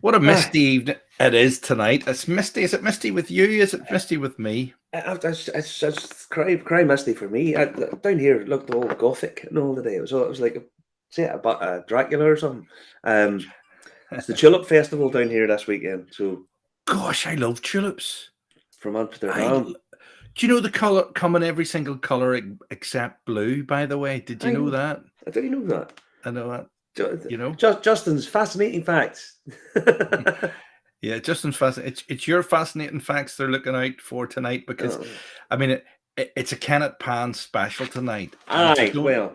What a Ah, misty evening it is tonight. It's misty. Is it misty with you? Is it misty with me? it's cry misty for me. Down here it looked all gothic and all the day. It was like say a Dracula or something. Um, it's the Tulip Festival down here this weekend. So Gosh, I love tulips. from I Amsterdam, Do you know the color come in every single color except blue? By the way, did you I know know. that? I didn't know that. I know that. Ju- You know. Justin's fascinating facts. Yeah, Justin's fascinating. It's your fascinating facts they're looking out for tonight because, Oh, I mean, it's a Kennet Pans Special tonight, and if you aye, don't, well,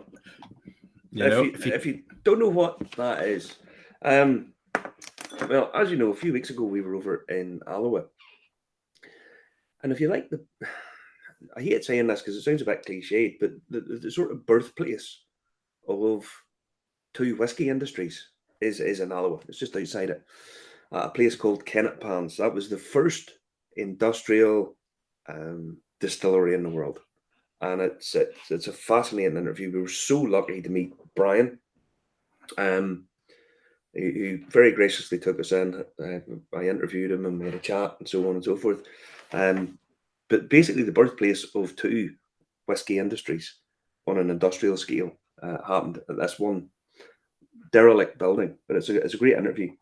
you know, if you if you don't know what that is, um, well, as you know, a few weeks ago we were over in Alloa, and if you like I hate saying this because it sounds a bit cliched, but the sort of birthplace of two whiskey industries is in Alloa. It's just outside it, at a place called Kennet Pans. That was the first industrial distillery in the world, and it's a fascinating interview. We were so lucky to meet Brian, um, who very graciously took us in. I interviewed him and we had a chat and so on and so forth. Um, but basically, the birthplace of two whiskey industries on an industrial scale happened at this one derelict building. But it's a great interview.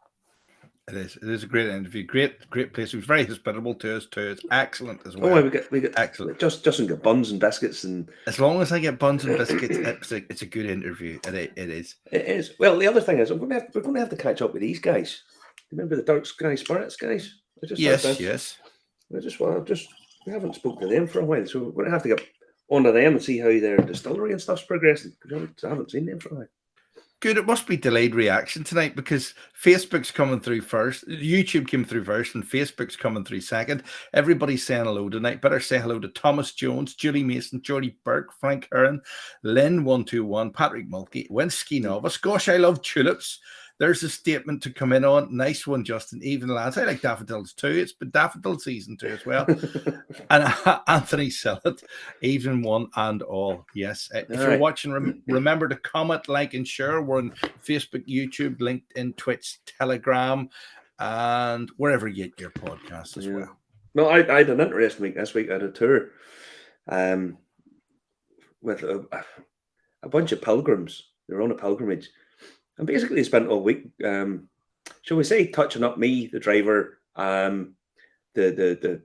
it is a great interview, great place. It was very hospitable to us too. It's excellent as Oh, well. we get Excellent. Justin got buns and biscuits, and As long as I get buns and biscuits, it's a good interview. It is. it is. Well, the other thing is we're going to have to catch up with these guys. Remember the Dark Sky Spirits guys? I just had Yes, this. yes. I just want to just we haven't spoken to them for a while, so we're going to have to get onto them and see how their distillery and stuff's progressing. I haven't seen them for a while. Good. It must be delayed reaction tonight because Facebook's coming through first. YouTube came through first, and Facebook's coming through second. Everybody's saying hello tonight. Better say hello to Thomas Jones, Julie Mason, Jordy Burke, Frank Hearn, Lynn121, Patrick Mulkey, Whiskey Novice. Gosh, I love tulips. There's a statement to come in on. Nice one, Justin. Even lads. I like daffodils too. It's been daffodil season too as well. And Anthony Sillett, even one and all. Yes. If you're Aye. watching, remember to comment, like, and share. We're on Facebook, YouTube, LinkedIn, Twitch, Telegram, and wherever you get your podcasts as Yeah. well. No, I had an interesting week this week. I had a tour um, with a bunch of pilgrims. They were on a pilgrimage. And basically spent all week, shall we say, touching up me, the driver, the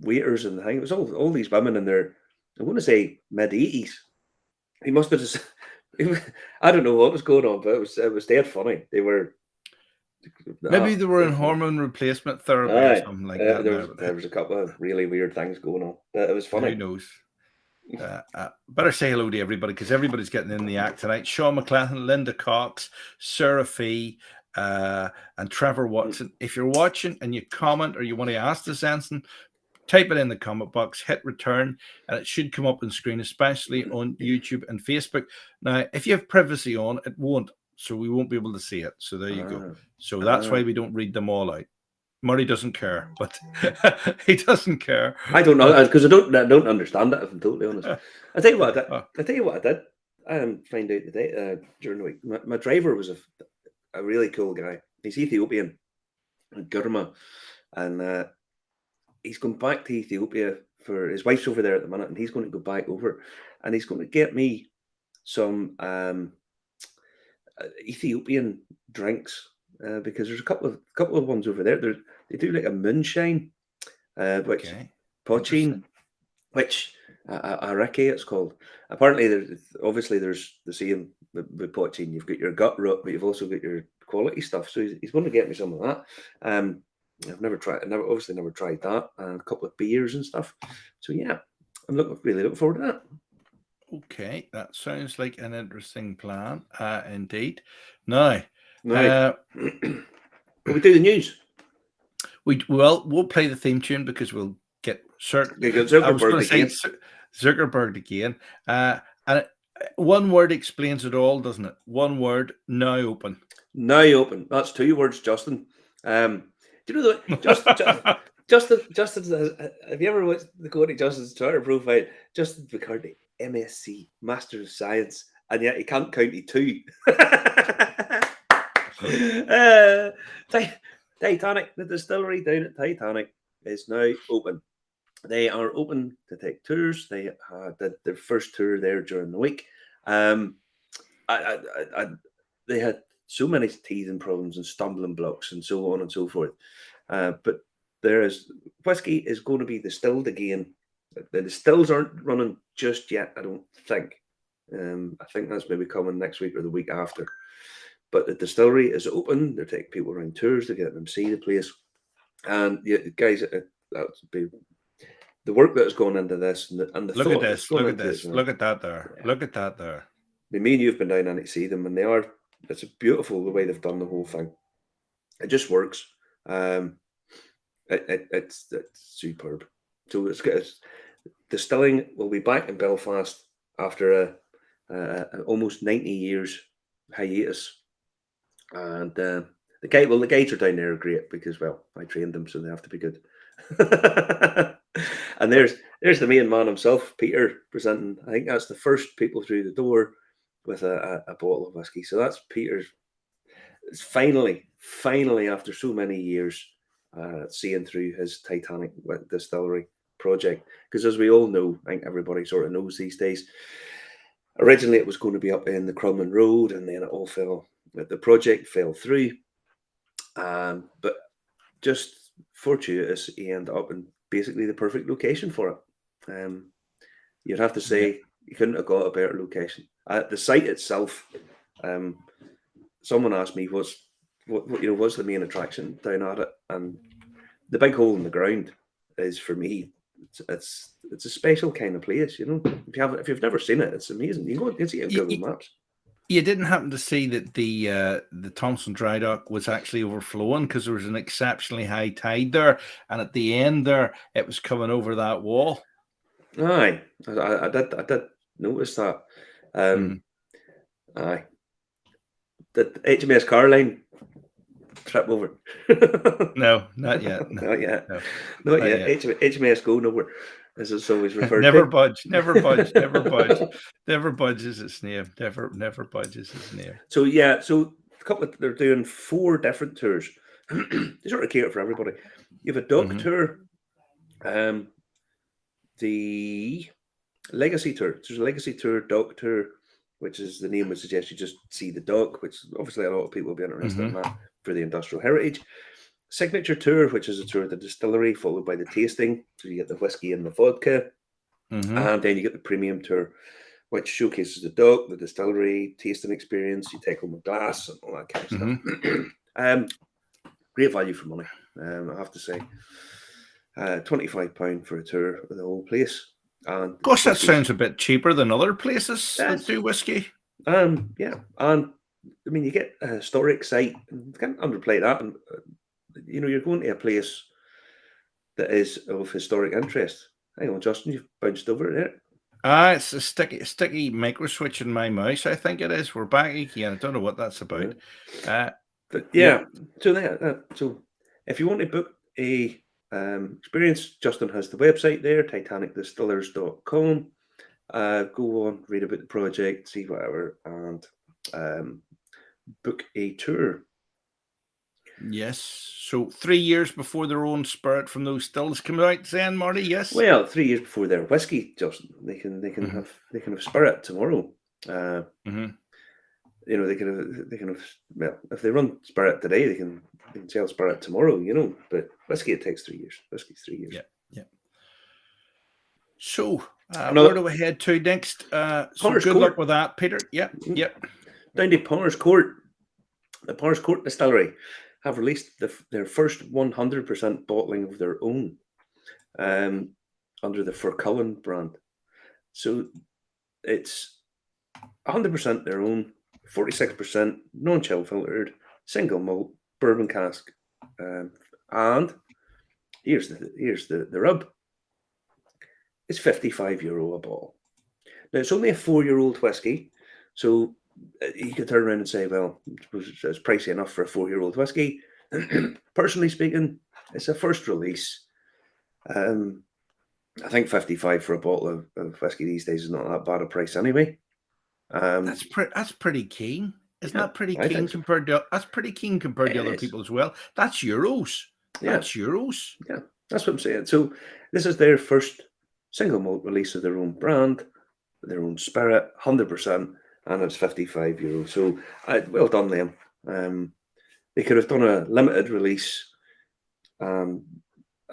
waiters and the thing. It was all these women in their, I want to say mid-80s. He must have just, I don't know what was going on, but it was dead funny. They were, Maybe they were in funny. hormone replacement therapy or Aye, something like that. Now, there was a couple of really weird things going on. But it was who funny. knows? Better say hello to everybody because everybody's getting in the act tonight. Sean McLaughlin, Linda Cox, Sarah Fee, and Trevor Watson. If you're watching and you comment or you want to ask us anything, type it in the comment box, hit return, and it should come up on screen, especially on YouTube and Facebook. Now, if you have privacy on, it won't, so we won't be able to see it. So there you go. So that's why we don't read them all out. Murray doesn't care, but he doesn't care. I don't know because I don't understand it. If I'm totally honest, I tell you what I did. Find out today during the week. My driver was a really cool guy. He's Ethiopian, Gurma, and he's gone back to Ethiopia for his wife's over there at the minute, and he's going to go back over, and he's going to get me some Ethiopian drinks because there's a couple of ones over there. They do like a moonshine, which Okay. poaching, which arake it's called. Apparently, there's the same with poaching. You've got your gut rot, but you've also got your quality stuff. So he's going to get me some of that. I've never tried that, and a couple of beers and stuff. So yeah, I'm really looking forward to that. Okay, that sounds like an interesting plan, indeed. Now, Now, will we do the news? we'll play the theme tune because we'll get Zuckerberg I was going to say again. Zuckerberg again, and one word explains it all, doesn't it? One word. Now open. Now open. That's 2 words, Justin. Do you know that Justin? Have you ever watched the Cody Justin's Twitter profile? Justin McCartney, MSc, Master of Science, and yet he can't count to 2. Titanic, the distillery down at Titanic is now open. They are open to take tours. They did their first tour there during the week. They had so many teething problems and stumbling blocks and so on and so forth. But whiskey is going to be distilled again. The distills aren't running just yet, I don't think. I think that's maybe coming next week or the week after. But the distillery is open. They're taking people around tours. They're getting them see the place. And yeah, the guys, the work that's gone into this and the Look thought at this. that's gone Look at into it this. as well. Look at that there. Yeah. Look at that there. I mean, me and you've been down and to see them, and it's beautiful the way they've done the whole thing. It just works. It's superb. So it's distilling will be back in Belfast after a almost 90 years hiatus, and the guides are down there are great because, well, I trained them, so they have to be good. And there's the main man himself, Peter, presenting. I think that's the first people through the door with a bottle of whiskey. So that's Peter's. It's finally after so many years, seeing through his Titanic distillery project. Because as we all know, I think everybody sort of knows these days, originally it was going to be up in the Crumlin Road, and then it all fell. The project fell through, but just fortuitous, he ended up in basically the perfect location for it. You'd have to say you couldn't have got a better location. The site itself. Someone asked me what's the main attraction down at it, and the big hole in the ground is, for me, it's a special kind of place. If you've never seen it, it's amazing. You can see it on Google Maps. You didn't happen to see that the Thompson Dry Dock was actually overflowing because there was an exceptionally high tide there, and at the end there, it was coming over that wall. Aye, I did notice that. Aye. The HMS Caroline trip over? No, not yet. Not yet. No, not yet. HMS Go Nowhere, as it's always referred never to. budge, never budge, never budge. Never budges its name. Never budges its name. So they're doing 4 different tours. They sort of cater for everybody. You have a dock tour, the legacy tour. There's a legacy tour, dock tour, which is the name would suggest you just see the dock, which obviously a lot of people will be interested in that for the industrial heritage. Signature tour, which is a tour of the distillery, followed by the tasting. So you get the whiskey and the vodka. And then you get the premium tour, which showcases the dock, the distillery, tasting experience. You take home a glass and all that kind of stuff. Great value for money, I have to say. £25 for a tour of the whole place. And gosh, that sounds a bit cheaper than other places that do whiskey. Yeah, and I mean, you get a historic site. You can't underplay that. And you're going to a place that is of historic interest. Hang on, Justin, you've bounced over there. It's a sticky micro switch in my mouse. I think it is. We're back again. I don't know what that's about. But yeah, so if you want to book a experience, Justin has the website there, titanicdistillers.com. Go on, read about the project, see whatever, and book a tour. Yes. So 3 years before their own spirit from those stills come out, then, Marty. Yes. Well, 3 years before their whiskey, Justin, they can have spirit tomorrow. They can have. Well, if they run spirit today, they can sell spirit tomorrow. But whiskey, it takes 3 years. Whiskey's 3 years. Yeah. So where do we head to next? So good luck with that, Peter. Yep. Down to Powers Court. The Powers Court Distillery have released their first 100% bottling of their own under the Furcullen brand. So it's 100% their own, 46% non-chill filtered, single malt, bourbon cask. And here's the rub. It's €55 a bottle. Now, it's only a 4-year-old whiskey, so you could turn around and say, well, it's pricey enough for a 4-year-old whiskey. Personally speaking, it's a first release. I think 55 for a bottle of whiskey these days is not that bad a price anyway. That's pretty keen. Isn't that pretty I keen think so. compared to that's pretty keen compared to It other is. people as well? That's euros. Yeah. That's euros. Yeah, that's what I'm saying. So this is their first single malt release of their own brand, their own spirit, 100%, and it's €55. So well done them. They could have done a limited release, and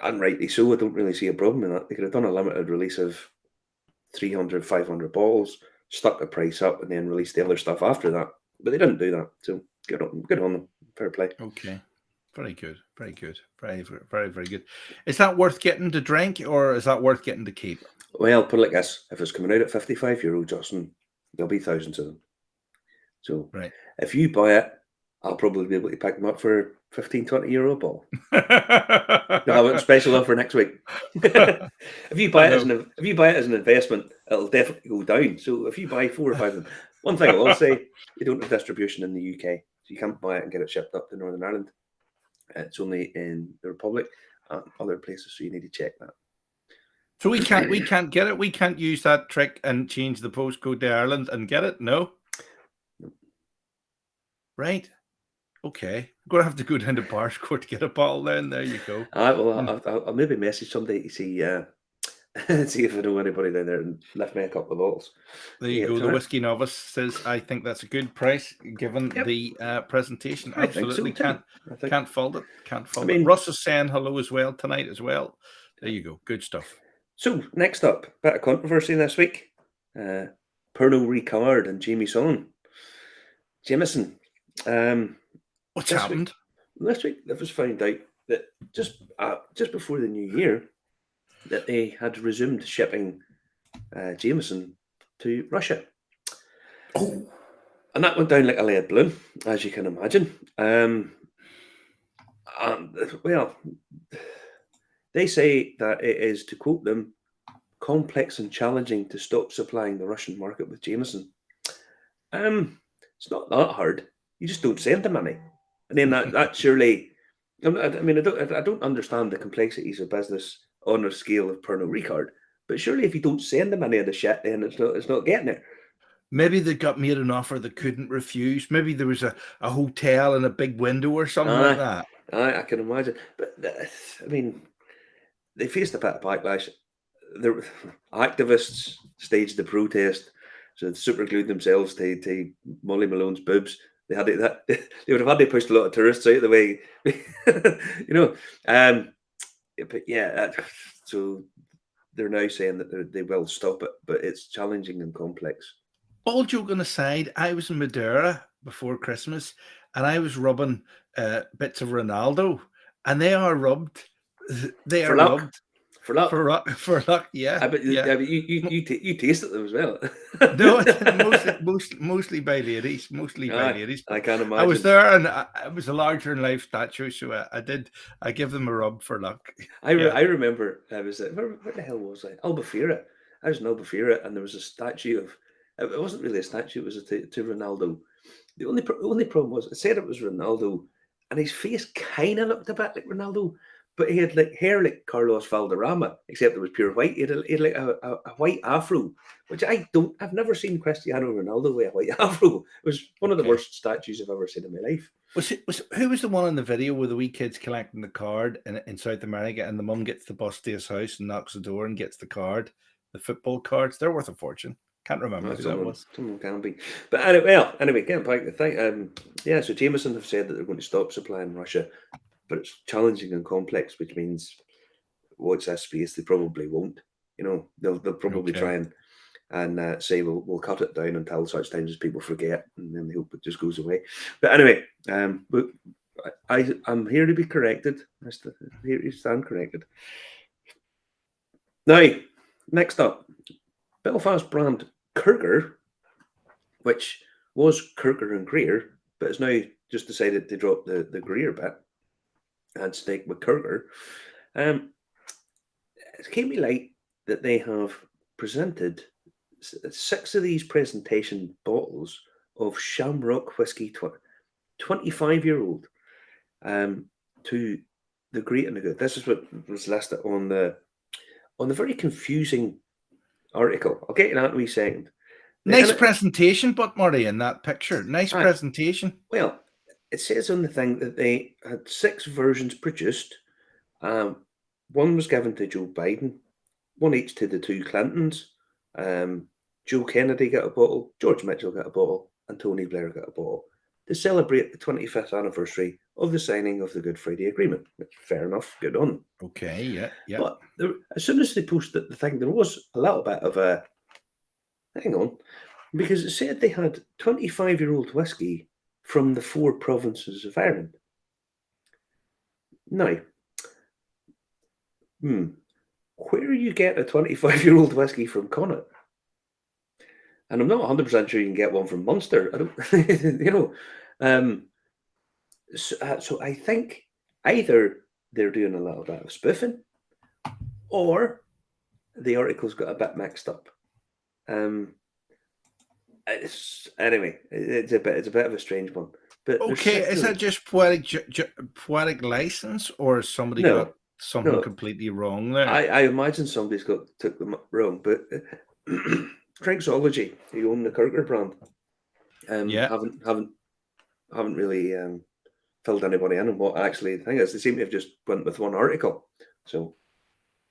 rightly so. I don't really see a problem in that. They could have done a limited release of 300, 500 bottles, stuck the price up, and then released the other stuff after that. But they didn't do that. So good on them. Fair play. Okay. Very good. Very good. Very, very, very good. Is that worth getting to drink, or is that worth getting to keep? Well, put it like this: if it's coming out at €55, Justin, there'll be thousands of them. So Right. if you buy it, I'll probably be able to pick them up for €15, €20 a bottle. I'll have a special offer next week. If you buy it as an investment, it'll definitely go down. So if you buy 4 or 5 of them, one thing I will say, they don't have distribution in the UK, so you can't buy it and get it shipped up to Northern Ireland. It's only in the Republic and other places, so you need to check that. So we can't get it. We can't use that trick and change the postcode to Ireland and get it. No. Right. Okay. I'm gonna have to go down to Barscourt to get a bottle. Then there you go. I'll maybe message somebody to see see if I know anybody down there and left me a couple of bottles. There you go. The Whiskey Novice says, "I think that's a good price given the presentation." I think so Absolutely too. can't fault it. Can't fault it. Russ is saying hello as well tonight as well. There you go. Good stuff. So next up, bit of controversy this week. Pernod Ricard and Jameson. What's happened? This week, it was found out that just before the new year, that they had resumed shipping Jameson to Russia. Oh, and that went down like a lead balloon, as you can imagine. And well, they say that it is, to quote them, complex and challenging to stop supplying the Russian market with Jameson. It's not that hard. You just don't send the money, and then that surely. I don't understand the complexities of business on a scale of Pernod Ricard, but surely if you don't send the money of the shit, then it's not getting there. Maybe they got made an offer they couldn't refuse. Maybe there was a hotel and a big window or something like that. I can imagine. But I mean, they faced a bit of backlash. The activists staged the protest, so they superglued themselves to Molly Malone's boobs. They would have had to push a lot of tourists out of the way, you know. But yeah, so they're now saying that they will stop it, but it's challenging and complex. All joking aside, I was in Madeira before Christmas, and I was rubbing bits of Ronaldo, and they are rubbed. They are rubbed. For luck, yeah. But you tasted them as well. No, mostly by ladies. Mostly by ladies. I can't imagine. I was there, and it was a larger than life statue, so I give them a rub for luck. I remember I was where the hell was I? Albufeira. I was in Albufeira, and there was a statue of. It wasn't really a statue; it was to Ronaldo. The only problem was, it said it was Ronaldo, and his face kind of looked a bit like Ronaldo. But he had like hair like Carlos Valderrama, except it was pure white. He had like a white afro, which I've never seen Cristiano Ronaldo with a white afro. It was one of the worst statues I've ever seen in my life. Who was the one in the video with the wee kids collecting the card in South America, and the mum gets the bus to his house and knocks the door and gets the card, the football cards? They're worth a fortune. Can't remember who that was. Someone can be. But anyway, getting back to the thing. So Jameson have said that they're going to stop supplying Russia, but it's challenging and complex, which means watch that space. They probably won't. You know, they'll probably try and say we'll cut it down until such times as people forget, and then they hope it just goes away. But anyway, I'm here to be corrected. Here you stand corrected. Now, next up, Belfast brand Kirker, which was Kirker and Greer, but has now just decided to drop the Greer bit and stick with Kirker. It came to light that they have presented 6 of these presentation bottles of Shamrock whiskey, 25-year-old, to the Great and the Good. This is what was listed on the very confusing article. I'll get you that in a wee second. Nice presentation, but Marty, in that picture, nice presentation. Well, it says on the thing that they had 6 versions produced. One was given to Joe Biden, one each to the 2 Clintons. Joe Kennedy got a bottle, George Mitchell got a bottle, and Tony Blair got a bottle to celebrate the 25th anniversary of the signing of the Good Friday Agreement. Fair enough, good on them. Okay, yeah. But as soon as they posted the thing, there was a little bit of a hang on, because it said they had 25-year-old whiskey from the 4 provinces of Ireland. Now, where you get a 25-year-old whiskey from Connacht? And I'm not 100% sure you can get one from Munster. I don't, So I think either they're doing a little bit of spoofing, or the article's got a bit mixed up. Anyway, it's a bit of a strange one. But okay, is that just poetic license, or has somebody got something completely wrong there? I imagine somebody's took them wrong, but Drinksology, who own the Kirker brand, haven't really filled anybody in on what actually the thing is. They seem to have just went with one article. So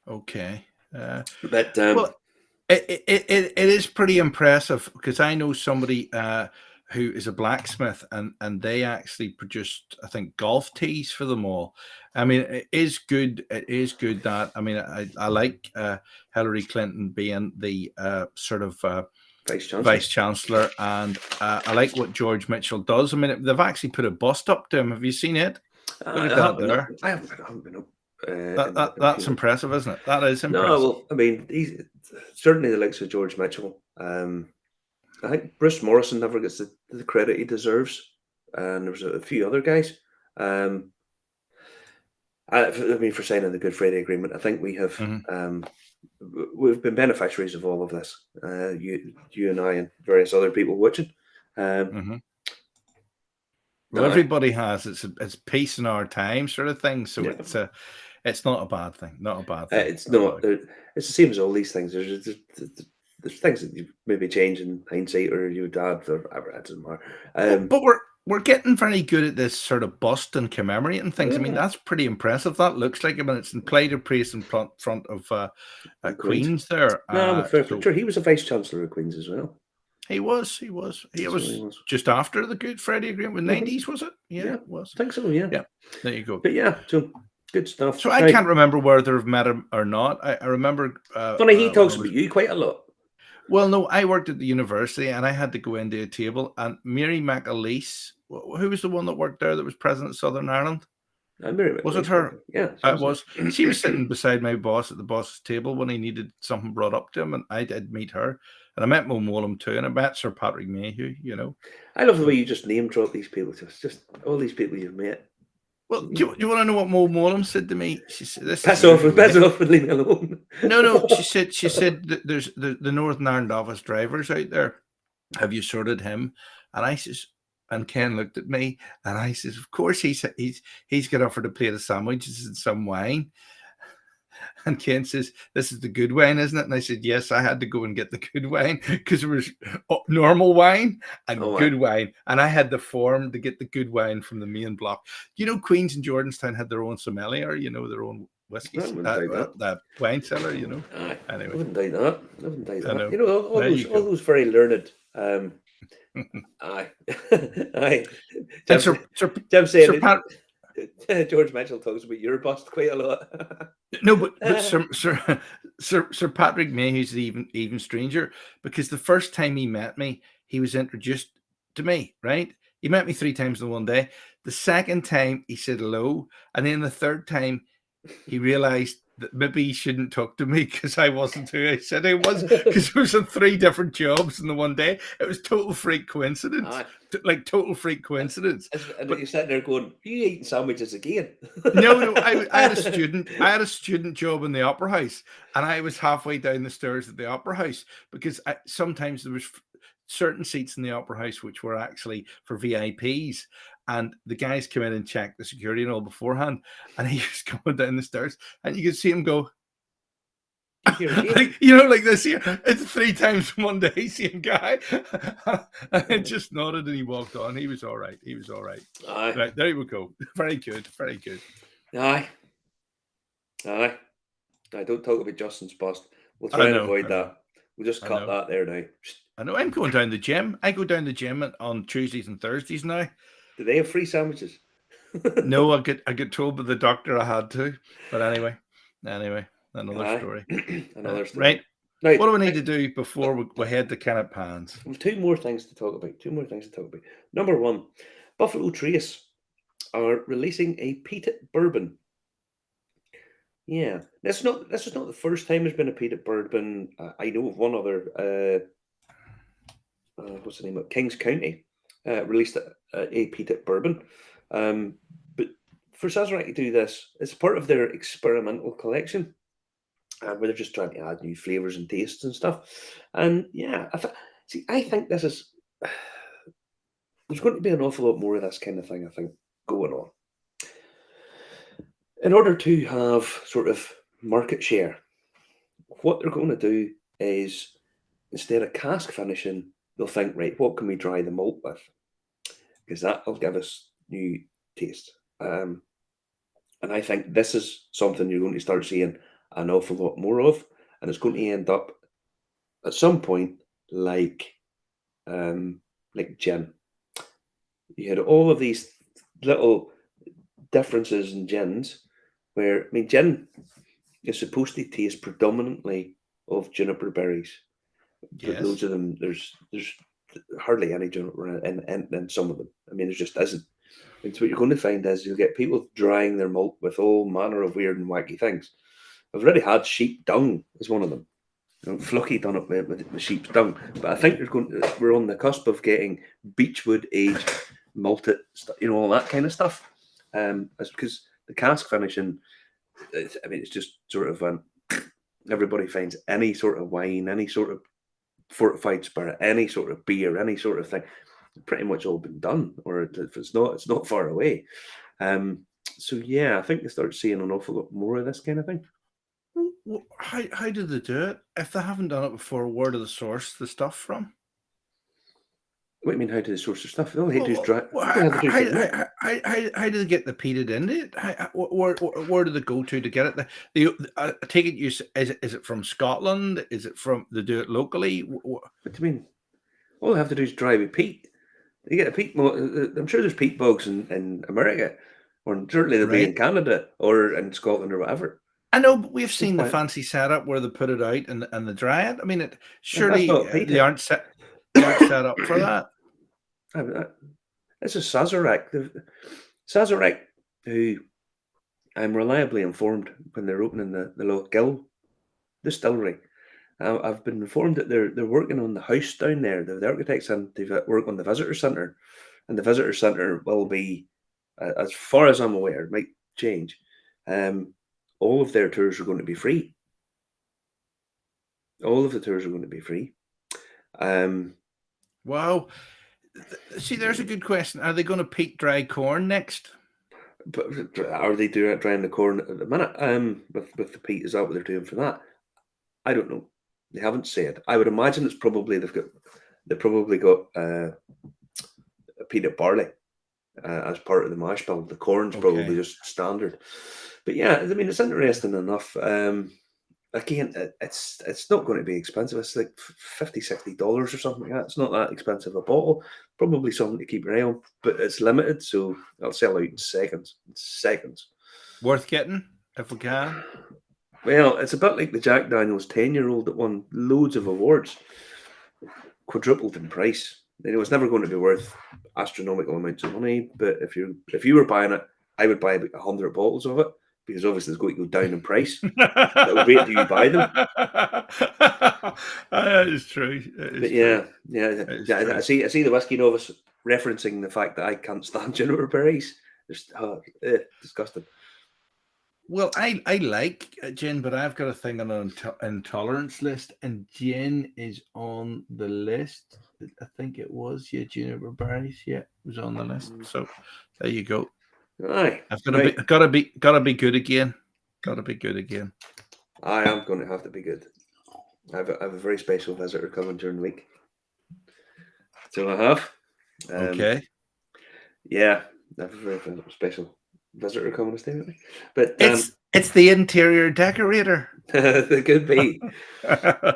okay, but well, it is pretty impressive, because I know somebody who is a blacksmith, and they actually produced, I think, golf tees for them all. I mean, it is good. It is good that, I mean, I like Hillary Clinton being the sort of vice chancellor, and I like what George Mitchell does. I mean, they've actually put a bust up to him. Have you seen it? Look at that there. I haven't been up. That's impressive, isn't it? That is impressive. No, well, I mean, he's certainly the likes of George Mitchell. I think Bruce Morrison never gets the credit he deserves, and there was a few other guys. I mean, for signing the Good Friday Agreement, I think we have we've been beneficiaries of all of this. You and I and various other people watching. Well, everybody has. It's peace in our time, sort of thing. So it's not a bad thing. Not a bad thing. It's not. It's the same as all these things. There's things that you maybe change in hindsight, or you would add, or whatever. It doesn't matter. But we're getting very good at this sort of bust and commemorating things. I mean, that's pretty impressive. That looks like, I mean, it's in Pride of Place in front of Queen's there. No, sure. He was a vice chancellor of Queen's as well. He was just after the Good Friday Agreement, 90s, was it? Yeah, it was. I think so. Yeah. There you go. But yeah, so good stuff. So I can't remember whether I've met him or not. I remember. Funny, he talks about you quite a lot. Well, no, I worked at the university, and I had to go into a table, and Mary McAleese, who was the one that worked there that was president of Southern Ireland? Was it her? Yeah, it was. She was sitting beside my boss at the boss's table when he needed something brought up to him, and I did meet her. And I met Mo Mowlam too, and I met Sir Patrick Mayhew, you know. I love the way you just name drop these people. Just all these people you've met. Well, do you want to know what Mo Mowlam said to me? She said, Pass off and leave me alone. No. She said that there's the Northern Ireland office drivers out there. Have you sorted him? And I says, and Ken looked at me, and I says, of course he's got offered a plate of sandwiches and some wine. And Ken says, this is the good wine, isn't it? And I said, yes, I had to go and get the good wine, because there was normal wine and good wine. And I had the form to get the good wine from the main block. You know, Queens and Jordanstown had their own sommelier, you know, their own whiskey, that wine cellar, you know. Anyway. I wouldn't doubt that. You know, all those very learned. Aye. Jim saying George Mitchell talks about your bust quite a lot. No, but Sir Patrick Mayhew's even stranger, because the first time he met me, he was introduced to me, right? He met me 3 times in one day. The second time he said hello, and then the third time he realized that maybe he shouldn't talk to me because I wasn't who I said I was, because I was on 3 different jobs in the one day. It was total freak coincidence. Like total freak coincidence. But you're sitting there going, "Are you eating sandwiches again?" No. I had a student job in the Opera House, and I was halfway down the stairs at the Opera House, because sometimes there was certain seats in the Opera House which were actually for VIPs. And the guys come in and check the security and all beforehand. And he was coming down the stairs, and you could see him go, here again. Like this here, it's 3 times in one day, same guy. I just nodded and he walked on. He was all right. Aye. Right, there we go. Very good. Aye. Don't talk about Justin's bust. We'll try and avoid that. We'll just cut that there now. I know. I'm going down the gym. I go down the gym on Tuesdays and Thursdays now. Do they have free sandwiches? No, I get told by the doctor I had to. But anyway, another story. Another story. Right. Now, what do we need to do before we head to Kennet Pans? We have 2 more things to talk about. Number 1, Buffalo Trace are releasing a peated bourbon. Yeah, this is not the first time there's been a peated bourbon. I know of one other. What's the name of Kings County released a peated bourbon. But for Sazerac to do this, it's part of their experimental collection, where they're just trying to add new flavors and tastes and stuff. And yeah, I think this is. There's going to be an awful lot more of this kind of thing, I think, going on. In order to have sort of market share, what they're going to do is, instead of cask finishing, they'll think, right, what can we dry the malt with? Because that'll give us new taste. And I think this is something you're going to start seeing an awful lot more of, and it's going to end up at some point like gin. You had all of these little differences in gins, where, I mean, gin is supposed to taste predominantly of juniper berries. Yes. But loads of them, there's hardly any juniper in some of them. I mean, there just isn't. And so what you're going to find is you'll get people drying their malt with all manner of weird and wacky things. I've already had sheep dung as one of them. Flucky done it with sheep's dung. But I think we're on the cusp of getting beechwood aged malted, all that kind of stuff. It's because the cask finishing, it's just sort of everybody finds any sort of wine, any sort of fortified spirit, any sort of beer, any sort of thing, pretty much all been done, or if it's not far away. So yeah, I think they start seeing an awful lot more of this kind of thing. How do they do it? If they haven't done it before, where do they source the stuff from? What do you mean, how do they source the stuff? All they do is dry. How do they get the peated into it? Where do they go to get it? I take it is it from Scotland? Is it from, they do it locally? What do you mean? All they have to do is dry with peat. You get a peat. I'm sure there's peat bogs in America, or certainly there'll be in Canada or in Scotland or whatever. I know, but we've seen the fancy setup where they put it out and they dry it. I mean, surely they aren't set up for that. This is Sazerac. Sazerac, who I'm reliably informed when they're opening the Lochgill distillery. I've been informed that they're working on the house down there. The architects and they work on the visitor centre, and the visitor centre will be, as far as I'm aware, it might change. All of their tours are going to be free. All of the tours are going to be free. Wow. See, there's a good question. Are they going to peat dry corn next? But are they drying the corn at the minute? With the peat, is that what they're doing for that? I don't know. They haven't said. I would imagine it's probably they've probably got a peated barley as part of the mash bill. The corn's probably just standard. But yeah, I mean, it's interesting enough. Again, it's not going to be expensive. It's like $50-$60 or something like that. It's not that expensive a bottle. Probably something to keep your eye on, but it's limited, so it'll sell out in seconds. Worth getting if we can. Well, it's a bit like the Jack Daniel's 10-year-old that won loads of awards, quadrupled in price. It was never going to be worth astronomical amounts of money, but if you were buying it, I would buy about 100 bottles of it, because obviously it's going to go down in price. So wait till you buy them. That is true. But yeah. I see the whiskey novice referencing the fact that I can't stand juniper berries. It's disgusting. Well, I like gin, but I've got a thing on an intolerance list, and gin is on the list. I think it was, juniper berries. Yeah, it was on the list. So there you go. Aye, I've got to be good again. Got to be good again. I am going to have to be good. I have a very special visitor coming during the week. So I have. Okay. Yeah, I have a very special visitor coming to stay with me. But It's the interior decorator. it could be.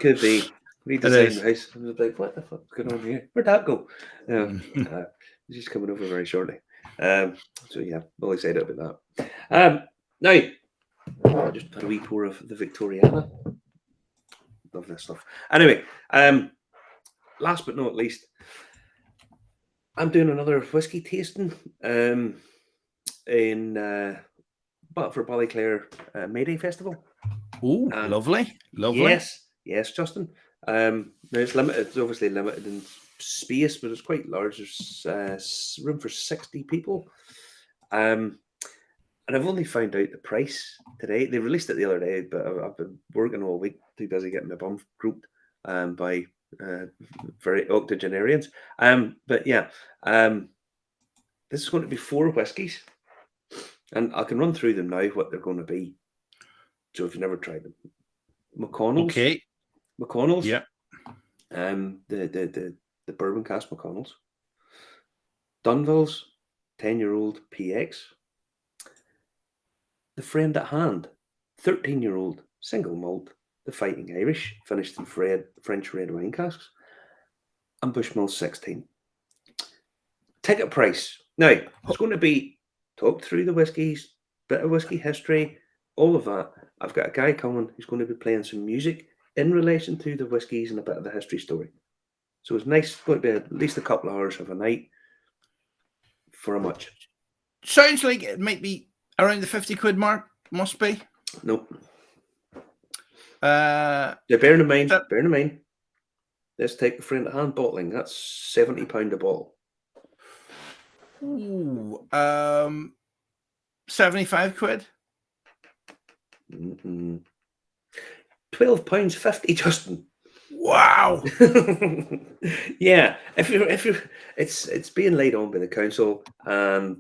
Could be. Redesigned the house. I was like, what the fuck's going on here? Where'd that go? He's coming over very shortly. So yeah, all excited about that. Now, I just had a wee pour of the Victoriana. Love this stuff. Anyway, last but not least, I'm doing another whiskey tasting in for Ballyclare May Day Festival. Oh, lovely. Yes, Justin. Now it's limited. It's obviously limited in space, but it's quite large. There's room for 60 people. And I've only found out the price today. They released it the other day, but I've been working all week, too busy getting my bum grouped by very octogenarians. But yeah, this is going to be 4 whiskies, and I can run through them now, what they're going to be. So if you've never tried them, McConnell's. Okay. McConnell's. Yeah. The bourbon cask McConnell's. Dunville's 10-year-old PX. The Friend at Hand 13-year-old single malt. The Fighting Irish, finished in French red wine casks. And Bushmill 16. Ticket price. Now, it's going to be talk through the whiskies, bit of whiskey history, all of that. I've got a guy coming who's going to be playing some music in relation to the whiskies and a bit of the history story. So it's nice. It's going to be at least a couple of hours of a night for a much. Sounds like it might be around the 50 quid mark. Must be. Nope. Yeah, bearing in mind, let's take the Friend at Hand bottling. That's £70 a bottle. Ooh, 75 quid. £12.50, Justin. Wow. Yeah, if you're, it's being laid on by the council, and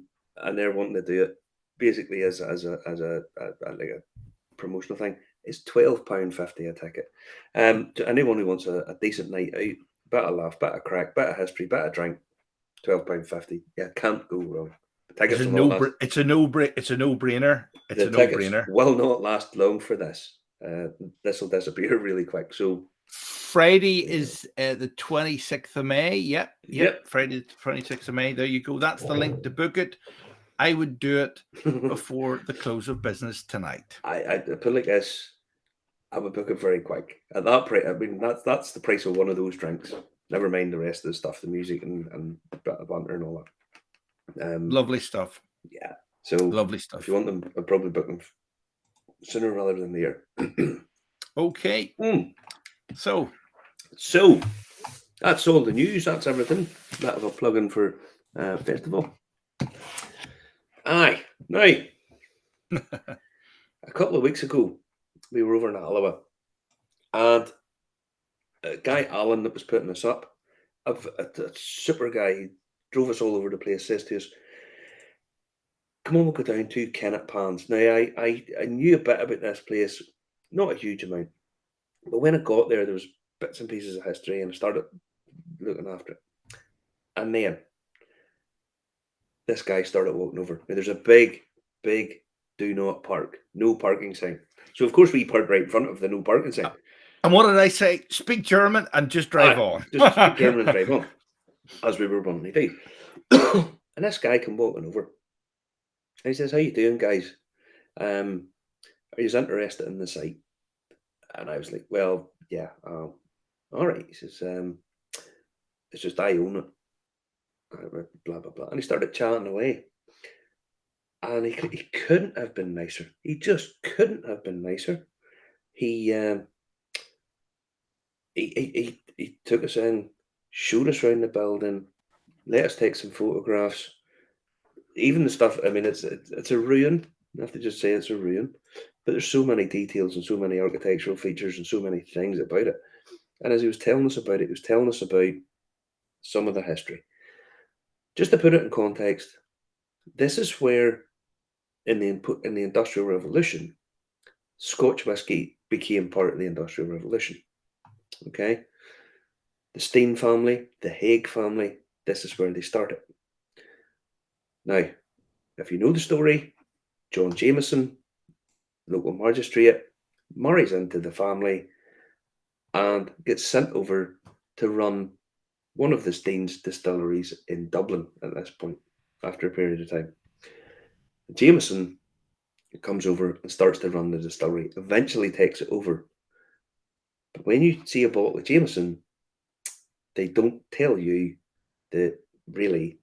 they're wanting to do it basically as a like a promotional thing. It's £12.50 a ticket. To anyone who wants a decent night out, bit of laugh, bit of crack, bit of history, bit of drink, £12.50. Yeah, can't go wrong. It's a no-brainer. It's a no-brainer. It's a no-brainer. Will not last long for this. This will disappear really quick. So Friday is the 26th of May. Yep. Friday the 26th of May. There you go. That's the link to book it. I would do it before the close of business tonight. I put it like this. I would book it very quick. At that price, I mean, that's the price of one of those drinks. Never mind the rest of the stuff, the music and a bit of banter and all that. Lovely stuff. Yeah. So lovely stuff. If you want them, I'd probably book them sooner rather than later. Okay. So that's all the news. That's everything. That of a plug-in for festival. Aye. Now, a couple of weeks ago, we were over in Alloa, and a guy, Alan, that was putting us up, a super guy, he drove us all over the place, says to us, come on, we'll go down to Kennet Pans. Now, I knew a bit about this place, not a huge amount, but when I got there was bits and pieces of history, and I started looking after it. And then this guy started walking over. Now, there's a big do not park, no parking sign. So, of course, we parked right in front of the no parking sign. And what did I say? Speak German and just drive on. Just speak German and drive on, as we were wanting to do. And this guy came walking over. And he says, how you doing, guys? Are you interested in the site? And I was like, well, yeah. All right. He says, it's just I own it. Blah, blah, blah. And he started chatting away. And he couldn't have been nicer. He just couldn't have been nicer. He took us in, showed us around the building, let us take some photographs. Even the stuff, I mean, it's a ruin. I have to just say it's a ruin. But there's so many details and so many architectural features and so many things about it. And as he was telling us about it, he was telling us about some of the history. Just to put it in context, this is where, in the Industrial Revolution, Scotch whisky became part of the Industrial Revolution. Okay? The Stein family, the Haig family, this is where they started. Now, if you know the story, John Jameson, local magistrate, marries into the family and gets sent over to run one of the Stein's distilleries in Dublin at this point, after a period of time. Jameson comes over and starts to run the distillery, eventually takes it over. But when you see a bottle of Jameson, they don't tell you that really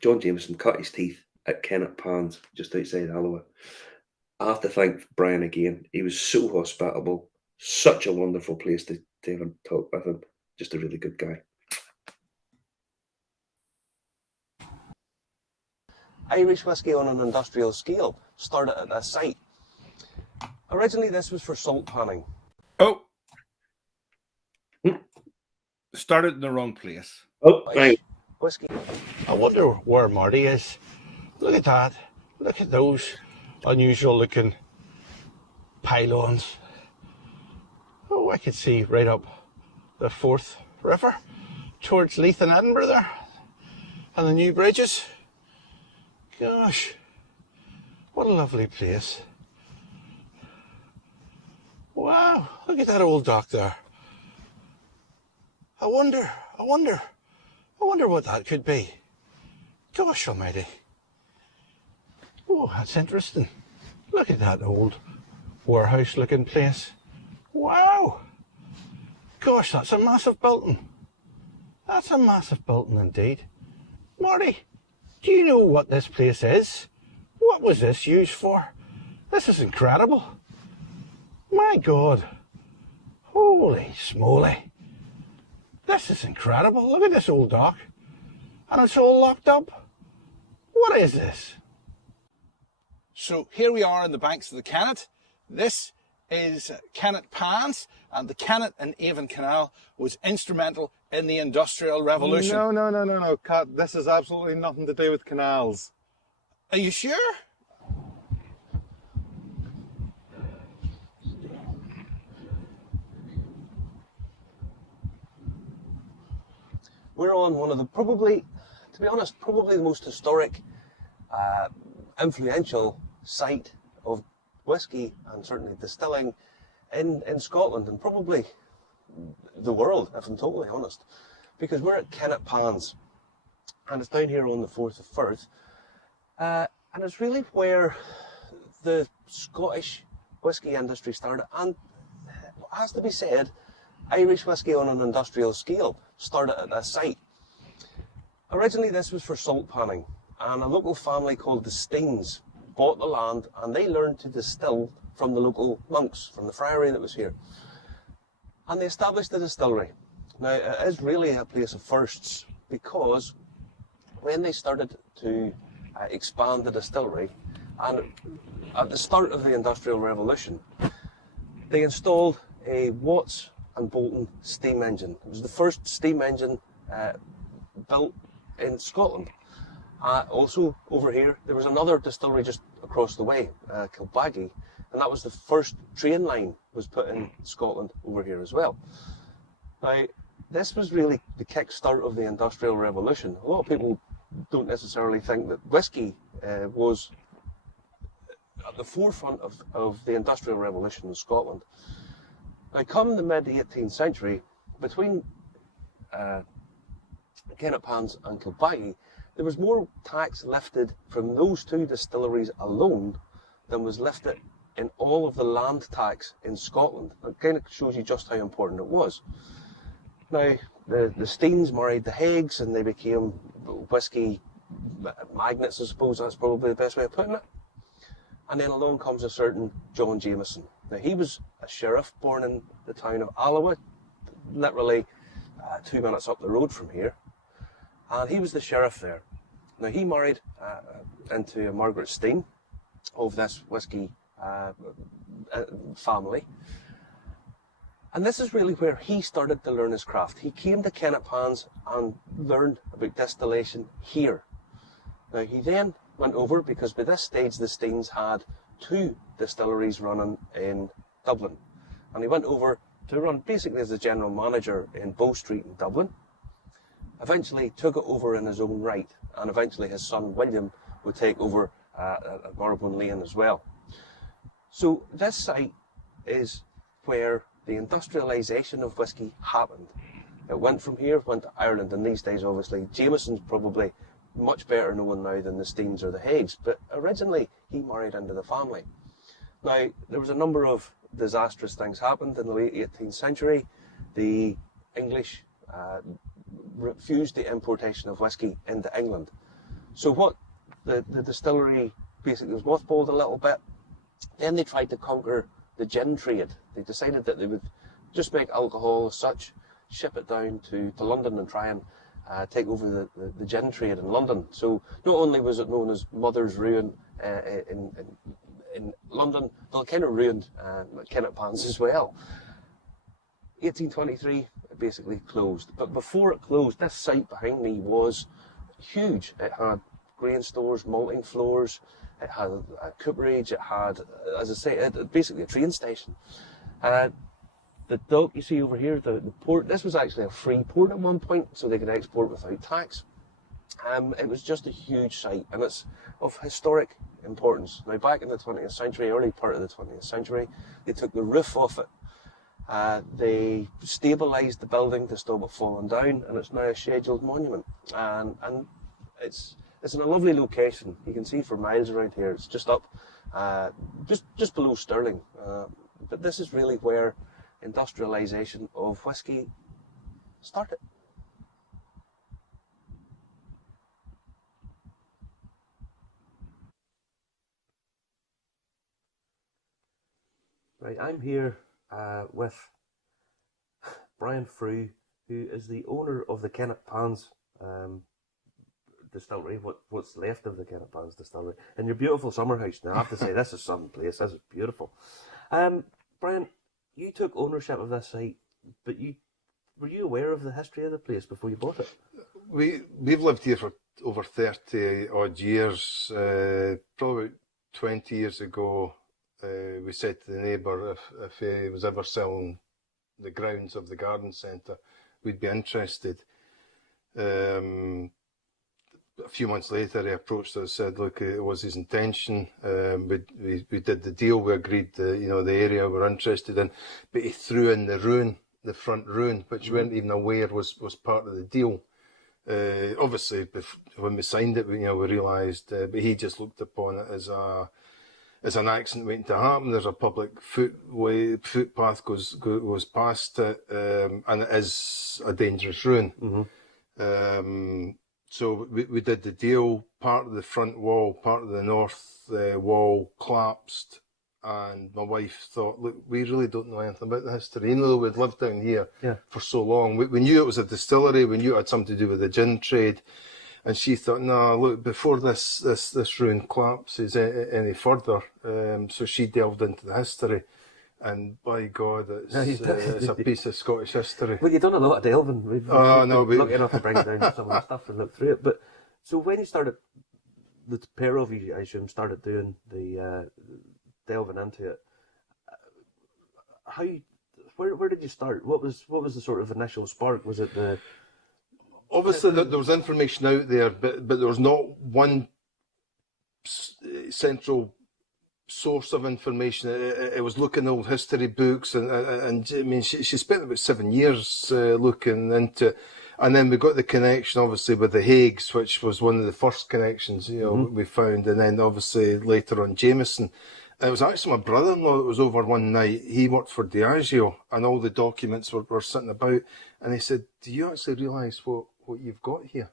John Jameson cut his teeth at Kennet Pans just outside Alloa. I have to thank Brian again. He was so hospitable, such a wonderful place to even talk with him. Just a really good guy. Irish whiskey on an industrial scale started at this site. Originally, this was for salt panning. Oh, started in the wrong place. Oh, right. Whiskey. I wonder where Marty is. Look at that. Look at those unusual looking pylons. Oh, I could see right up the Forth River towards Leith and Edinburgh there. And the new bridges. Gosh, what a lovely place. Wow, look at that old dock there. I wonder what that could be. Gosh almighty. Oh, that's interesting. Look at that old warehouse looking place. Wow. Gosh, that's a massive building. That's a massive building indeed. Marty, do you know what this place is? What was this used for? This is incredible. My God. Holy smoly. This is incredible. Look at this old dock. And it's all locked up. What is this? So here we are in the banks of the Kennet. This is Kennet Pans, and the Kennet and Avon Canal was instrumental in the Industrial Revolution. No, Cat. This has absolutely nothing to do with canals. Are you sure? We're on one of the probably the most historic, influential site of whiskey and certainly distilling in Scotland and probably the world, if I'm totally honest, because we're at Kennet Pans and it's down here on the Forth of Firth, and it's really where the Scottish whiskey industry started, and it has to be said, Irish whiskey on an industrial scale started at this site. Originally this was for salt panning, and a local family called the Steins bought the land and they learned to distill from the local monks, from the friary that was here. And they established the distillery. Now, it is really a place of firsts, because when they started to expand the distillery, and at the start of the Industrial Revolution, they installed a Watts and Bolton steam engine. It was the first steam engine built in Scotland. Also over here, there was another distillery just across the way, Kilbaggy, and that was the first train line was put in Scotland over here as well. Now, this was really the kick-start of the Industrial Revolution. A lot of people don't necessarily think that whiskey was at the forefront of the Industrial Revolution in Scotland. Now, come the mid-18th century, between Kennet Pans and Kilbaggy, there was more tax lifted from those two distilleries alone than was lifted in all of the land tax in Scotland. It kind of shows you just how important it was. Now, the Steins married the Haigs and they became whiskey magnates, I suppose that's probably the best way of putting it. And then along comes a certain John Jameson. Now, he was a sheriff born in the town of Alloa, literally 2 minutes up the road from here. And he was the sheriff there. Now, he married into a Margaret Stein of this whiskey family. And this is really where he started to learn his craft. He came to Kennet Pans and learned about distillation here. Now, he then went over, because by this stage the Steins had 2 distilleries running in Dublin. And he went over to run basically as the general manager in Bow Street in Dublin. Eventually took it over in his own right, and eventually his son William would take over at Marylebone Lane as well. So this site is where the industrialisation of whisky happened. It went from here, went to Ireland, and these days obviously Jameson's probably much better known now than the Steins or the Haigs, but originally he married into the family. Now, there was a number of disastrous things happened in the late 18th century. The English refused the importation of whisky into England. So what the distillery basically was mothballed a little bit. Then they tried to conquer the gin trade. They decided that they would just make alcohol as such, ship it down to London and try and take over the gin trade in London. So not only was it known as Mother's Ruin in London, but it kind of ruined Kennet Pans as well. 1823, it basically closed. But before it closed, this site behind me was huge. It had grain stores, malting floors, it had a cooperage, it had, as I say, basically a train station. The dock you see over here, the port, this was actually a free port at one point, so they could export without tax. It was just a huge site, and it's of historic importance. Now, back in the 20th century, early part of the 20th century, they took the roof off it. They stabilised the building to stop it falling down, and it's now a scheduled monument. And it's in a lovely location. You can see for miles around here. It's just up, just below Stirling. But this is really where industrialisation of whisky started. Right, I'm here with Brian Frew, who is the owner of the Kennet Pans distillery, what's left of the Kennet Pans distillery, in your beautiful summer house. Now, I have to say, this is some place, this is beautiful. Brian, you took ownership of this site, but were you aware of the history of the place before you bought it? We've lived here for over 30 odd years. Probably 20 years ago, we said to the neighbour if he was ever selling the grounds of the garden centre, we'd be interested. A few months later, he approached us, said, look, it was his intention. We did the deal. We agreed the area we're interested in, but he threw in the front ruin, which we weren't even aware was part of the deal. Obviously, when we signed it, we realised, but he just looked upon it as an accident waiting to happen. There's a public footpath goes past it, and it is a dangerous ruin. Mm-hmm. So we did the deal. Part of the front wall, part of the north wall collapsed, and my wife thought, look, we really don't know anything about the history. Even though we'd lived down here for so long, we knew it was a distillery, we knew it had something to do with the gin trade, and she thought, no, look, before this ruin collapses any further, so she delved into the history. And by God, it's a piece of Scottish history. Well, you've done a lot of delving. We've lucky enough to bring down some of the stuff and look through it. But so when you started, the pair of you, I assume, started doing the delving into it. Where did you start? What was the sort of initial spark? Was it the? Obviously, there was information out there, but there was not one central source of information. It was looking at old history books, and I mean, she spent about 7 years looking into it. And then we got the connection, obviously, with the Haigs, which was one of the first connections we found, and then obviously later on Jameson. And it was actually my brother-in-law that was over one night. He worked for Diageo, and all the documents were sitting about, and he said, "Do you actually realise what you've got here?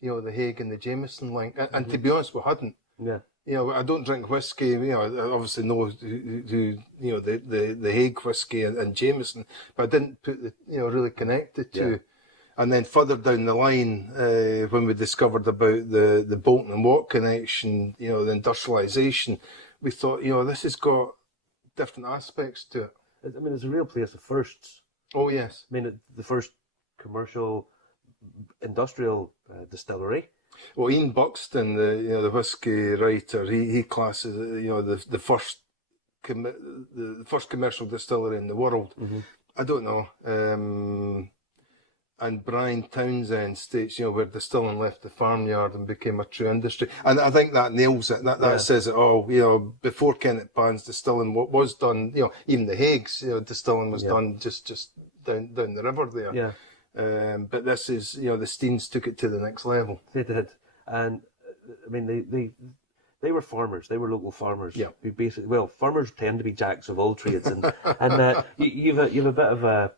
The Haig and the Jameson link." And to be honest, we hadn't. Yeah. I don't drink whiskey. I obviously know who the Haig whiskey and Jameson, but I didn't put really connect the two. Yeah. And then further down the line, when we discovered about the Bolton and Watt connection, the industrialisation, we thought, this has got different aspects to it. I mean, it's a real place of firsts. Oh yes. I mean, the first commercial industrial distillery. Well, Ian Buxton, the whiskey writer, he classes the first the first commercial distillery in the world. I don't know. And Brian Townsend states, where distilling left the farmyard and became a true industry. And I think that nails it. That says it all. Before Kennet Pans, distilling, what was done, even the Haigs, distilling was done just down the river there. Yeah. But this is, the Steins took it to the next level. They did. And, I mean, they were farmers. They were local farmers. Yeah. Who basically, farmers tend to be jacks of all trades. And you've a bit of a,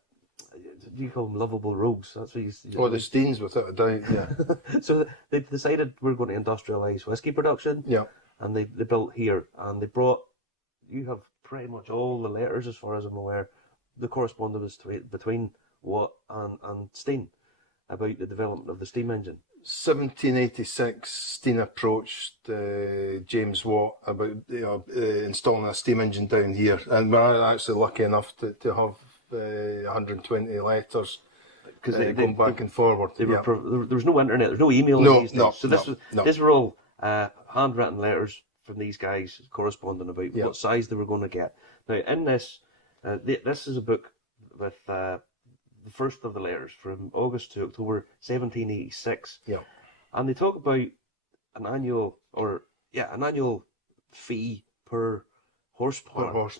do you call them lovable rogues? That's what The Steins, without a doubt, yeah. So they decided we're going to industrialise whiskey production. Yeah. And they built here. And they brought, you have pretty much all the letters, as far as I'm aware, the correspondence between Watt and Stein about the development of the steam engine. 1786, Stein approached James Watt about installing a steam engine down here, and we're actually lucky enough to have 120 letters going back and forward. There was no internet, there was no email these days. So these were all handwritten letters from these guys corresponding about what size they were going to get. Now, in this, this is a book with the first of the letters from August to October 1786. Yeah. And they talk about an annual fee per horsepower.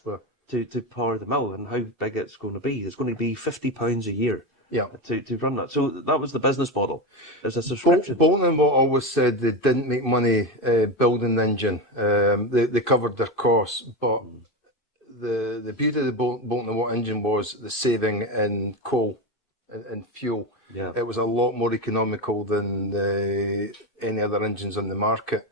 To power the mill, and how big it's going to be. It's going to be £50 a year. Yeah. To run that. So that was the business model. There's a subscription. Bolton and Watt always said they didn't make money building the engine. They covered their costs, but the beauty of the Bolton and Watt engine was the saving in coal and fuel. Yeah. It was a lot more economical than any other engines on the market.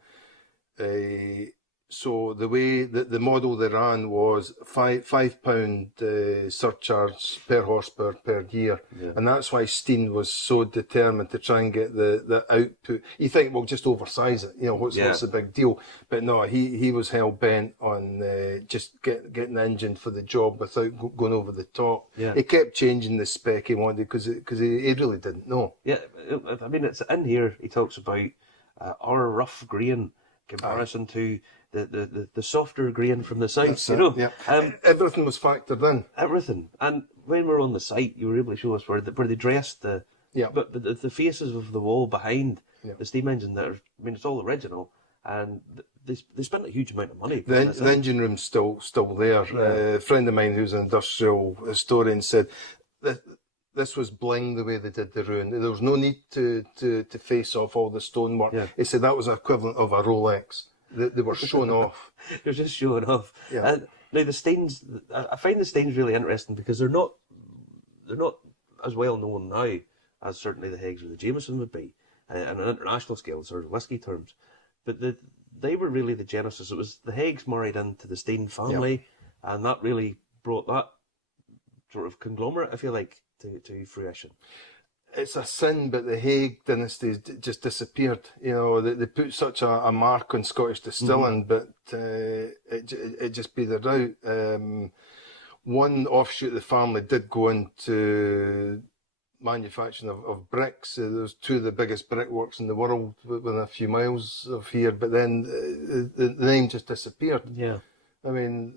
So the way that the model they ran was £5 surcharge per horsepower per year, and that's why Stein was so determined to try and get the output. You think, well, just oversize it, what's the big deal? But no, he was hell bent on just getting the engine for the job without going over the top. Yeah. He kept changing the spec he wanted because he really didn't know. Yeah, I mean, it's in here. He talks about our rough grain comparison to the softer grain from the south, Yeah. Everything was factored in. Everything. And when we're on the site, you were able to show us where they dressed but the faces of the wall behind the steam engine it's all original, and they spent a huge amount of money. The engine room's still there. Yeah. A friend of mine who's an industrial historian said that this was bling the way they did the ruin. There was no need to face off all the stonework. Yeah. He said that was equivalent of a Rolex. They were showing off. They're just showing off. Yeah. Now the Steins, I find the Steins really interesting because they're not as well known now as certainly the Haigs or the Jameson would be, on an international scale, sort of whiskey terms. But they were really the genesis. It was the Haigs married into the Stein family, and that really brought that sort of conglomerate, I feel like, to fruition. It's a sin, but the Haig dynasty just disappeared. They put such a mark on Scottish distilling, but it just petered out. One offshoot of the family did go into manufacturing of bricks. There's two of the biggest brickworks in the world within a few miles of here, but then the name just disappeared. Yeah. I mean,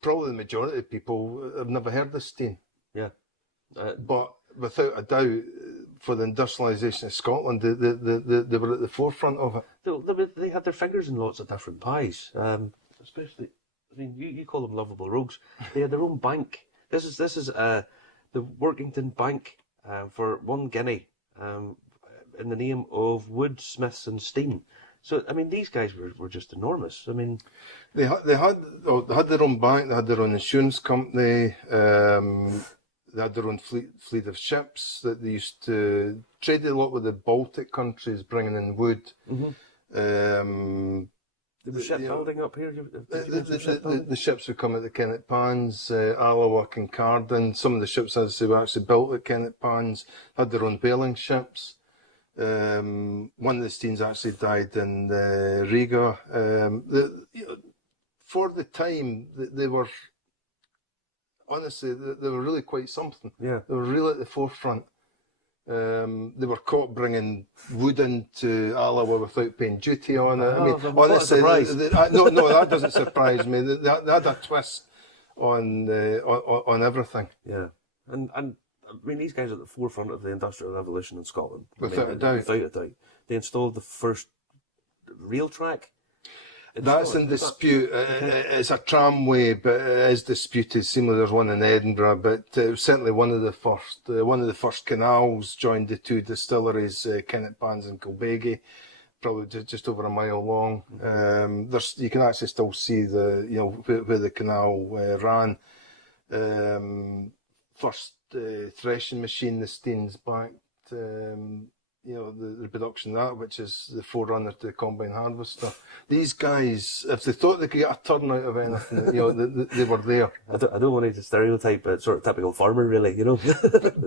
probably the majority of people have never heard of Stein. Yeah. But without a doubt, for the industrialisation of Scotland, they were at the forefront of it. They had their fingers in lots of different pies, especially. I mean, you call them lovable rogues. They had their own bank. This is the Workington Bank for 1 guinea, in the name of Wood, Smiths and Stein. So I mean, these guys were just enormous. I mean, they had their own bank. They had their own insurance company. They had their own fleet of ships that they used to trade a lot with the Baltic countries, bringing in wood. the shipbuilding up here. The ships would come at the Kennet Pans, Alawak and Carden. Some of the ships, as I say, were actually built at Kennet Pans, had their own bailing ships. One of the Steins actually died in Riga. For the time, they were, honestly, they were really quite something. Yeah. They were really at the forefront. They were caught bringing wood into Alloa without paying duty on it. I mean, what a honestly, surprise. no, that doesn't surprise me. They had a twist on everything. Yeah, and I mean, these guys are at the forefront of the Industrial Revolution in Scotland. Without a doubt. Without a doubt. They installed the first rail track. That's in dispute. It's a tramway, but it is disputed. Seemingly there's one in Edinburgh, but it was certainly one of the first. One of the first canals joined the two distilleries, Kennet Pans and Kilbeggie, probably just over a mile long. You can actually still see where the canal ran. First threshing machine, the Stein's backed. The production of that, which is the forerunner to the combine harvester. These guys, if they thought they could get a turn out of anything, they were there. I don't want to stereotype, but sort of typical farmer, really,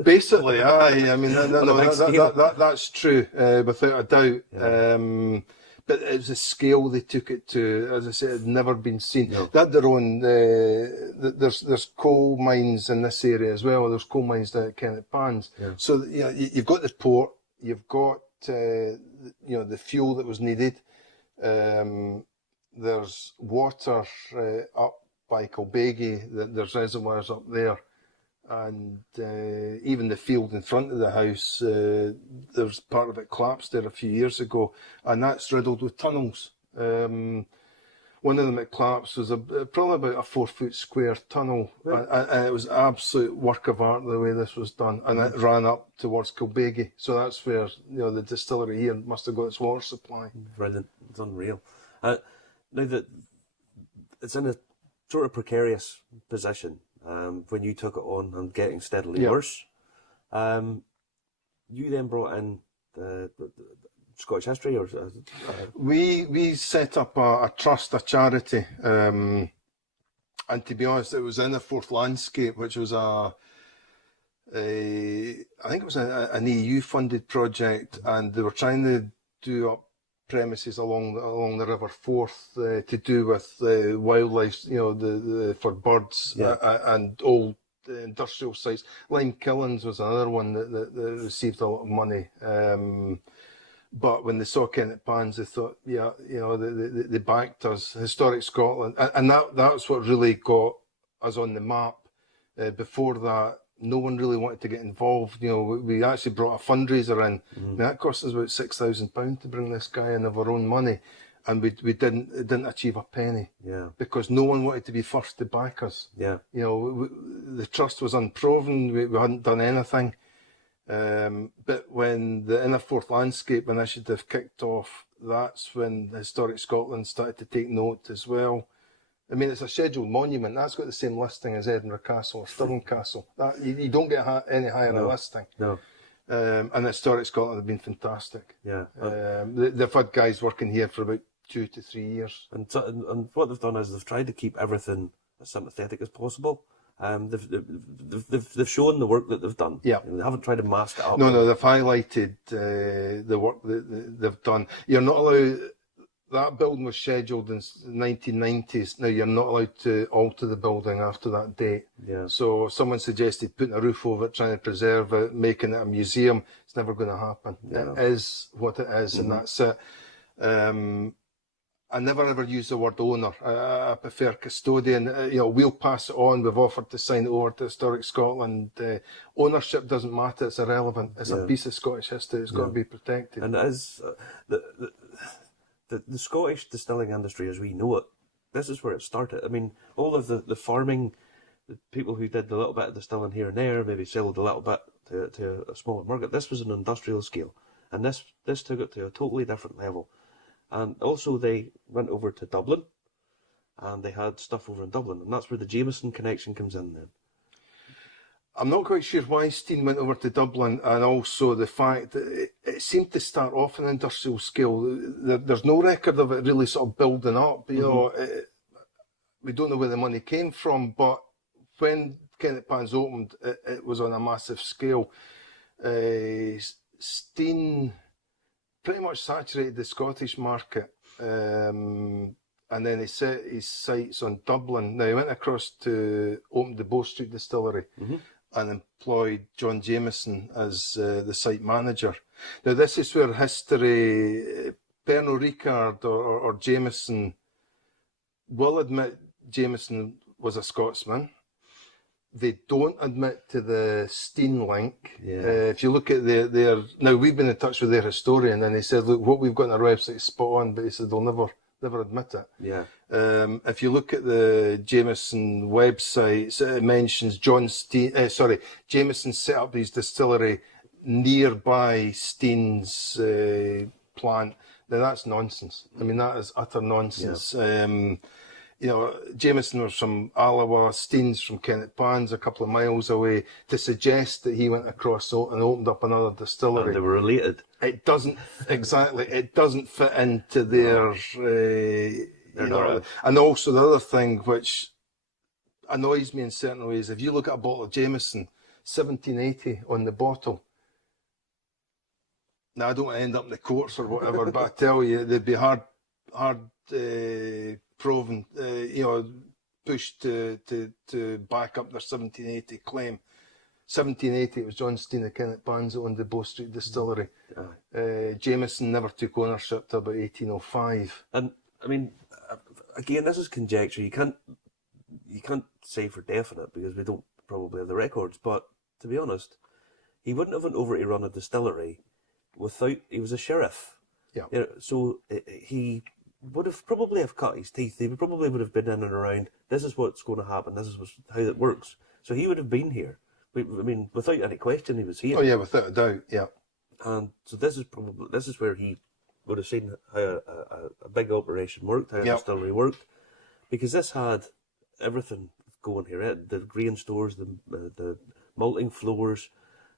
Basically, aye. I mean, that's true, without a doubt. Yeah. But it was the scale they took it to. As I said, it had never been seen. No. They had their own. There's coal mines in this area as well. There's coal mines down at Kennet Pans. Yeah. So you've got the port. You've got the fuel that was needed. There's water up by Kilbeggie. There's reservoirs up there, and even the field in front of the house. There's part of it collapsed there a few years ago, and that's riddled with tunnels. One of them that collapsed was probably about a 4-foot square tunnel, and it was an absolute work of art the way this was done, and it ran up towards Kilbeggie. So that's where the distillery here must have got its water supply. Brilliant, it's unreal. Now that it's in a sort of precarious position when you took it on and getting steadily worse. You then brought in the Scottish history, or we set up a trust, a charity, and to be honest, it was in the Fourth Landscape, which was I think it was an EU funded project, and they were trying to do up premises along the River Forth to do with wildlife, for birds and old industrial sites. Lime Killings was another one that received a lot of money. But when they saw Kennet Pans, they thought, they backed us. Historic Scotland, and that's what really got us on the map. Before that, no one really wanted to get involved. We actually brought a fundraiser in. And that cost us about £6,000 to bring this guy in of our own money, and we didn't achieve a penny. Yeah, because no one wanted to be first to back us. Yeah, the trust was unproven. We hadn't done anything. But when the Inner Fourth Landscape initiative kicked off, that's when Historic Scotland started to take note as well. I mean, it's a scheduled monument. That's got the same listing as Edinburgh Castle or Stirling Castle. You don't get any higher a listing. No. And Historic Scotland have been fantastic. Yeah. They've had guys working here for about 2 to 3 years. And what they've done is they've tried to keep everything as sympathetic as possible. They've shown the work that they've done. Yeah, they haven't tried to mask it up. No, they've highlighted the work that they've done. You're not allowed. That building was scheduled in the 1990s. Now you're not allowed to alter the building after that date. Yeah. So someone suggested putting a roof over it, trying to preserve it, making it a museum. It's never going to happen. Yeah. It is what it is, and that's it. I never ever use the word owner. I prefer custodian. We'll pass it on. We've offered to sign it over to Historic Scotland. Ownership doesn't matter. It's irrelevant. It's a piece of Scottish history. It's got to be protected. And as the Scottish distilling industry as we know it, this is where it started. I mean, all of the farming, the people who did a little bit of distilling here and there, maybe sold a little bit to a smaller market. This was an industrial scale, and this took it to a totally different level. And also they went over to Dublin, and they had stuff over in Dublin, and that's where the Jameson connection comes in then. I'm not quite sure why Stein went over to Dublin, and also the fact that it seemed to start off on an industrial scale. There's no record of it really sort of building up. We don't know where the money came from, but when Kennet Pans opened, it was on a massive scale. Stein pretty much saturated the Scottish market, and then he set his sights on Dublin. Now he went across to open the Bow Street distillery, and employed John Jameson as the site manager. Now, this is where history, Pernod Ricard or Jameson will admit Jameson was a Scotsman. They don't admit to the Stein link. If you look at their now, we've been in touch with their historian, and he said, "Look, what we've got on our website is spot on," but he said they'll never admit it. Yeah. If you look at the Jameson website, it mentions Jameson set up his distillery nearby Stein's plant. Now that's nonsense. I mean, that is utter nonsense. You know, Jameson was from Alloa, Stein's from Kennet Pans, a couple of miles away. To suggest that he went across and opened up another distillery, And they were related. it doesn't exactly. It doesn't fit into their. You know, and also the other thing which annoys me in certain ways, if you look at a bottle of Jameson, 1780 on the bottle. Now I don't want to end up in the courts or whatever, but I tell you, they'd be hard proven, you know, pushed to back up their 1780 claim. 1780, it was John Stein of Kennet Pans that owned the Bow Street distillery. Jameson never took ownership till about 1805. And I mean, again, this is conjecture. You can't say for definite because we don't probably have the records. But to be honest, he wouldn't have went over to run a distillery without. He was a sheriff. Yeah. You know, so he would have probably have cut his teeth. He probably would have been in and around. This is what's going to happen. This is how it works. So he would have been here. I mean, without any question, he was here. Oh yeah, without a doubt. Yeah. And so this is where he would have seen how a big operation worked, how a distillery worked, because this had everything going here. It had the grain stores, the malting floors.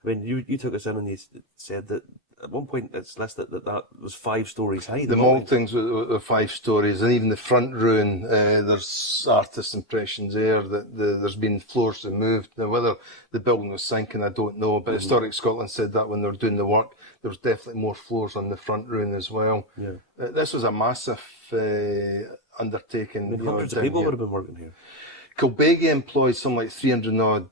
I mean, you took us in and you said that at one point it's listed that was 5 stories high. The maltings were 5 stories, and even the front ruin, there's artist impressions there that there's been floors removed. Now, whether the building was sinking, I don't know, but Historic Scotland said that when they were doing the work, there was definitely more floors on the front ruin as well. Yeah. This was a massive undertaking. I mean, hundreds of people would have been working here. Kilbeggie employed some like 300 odd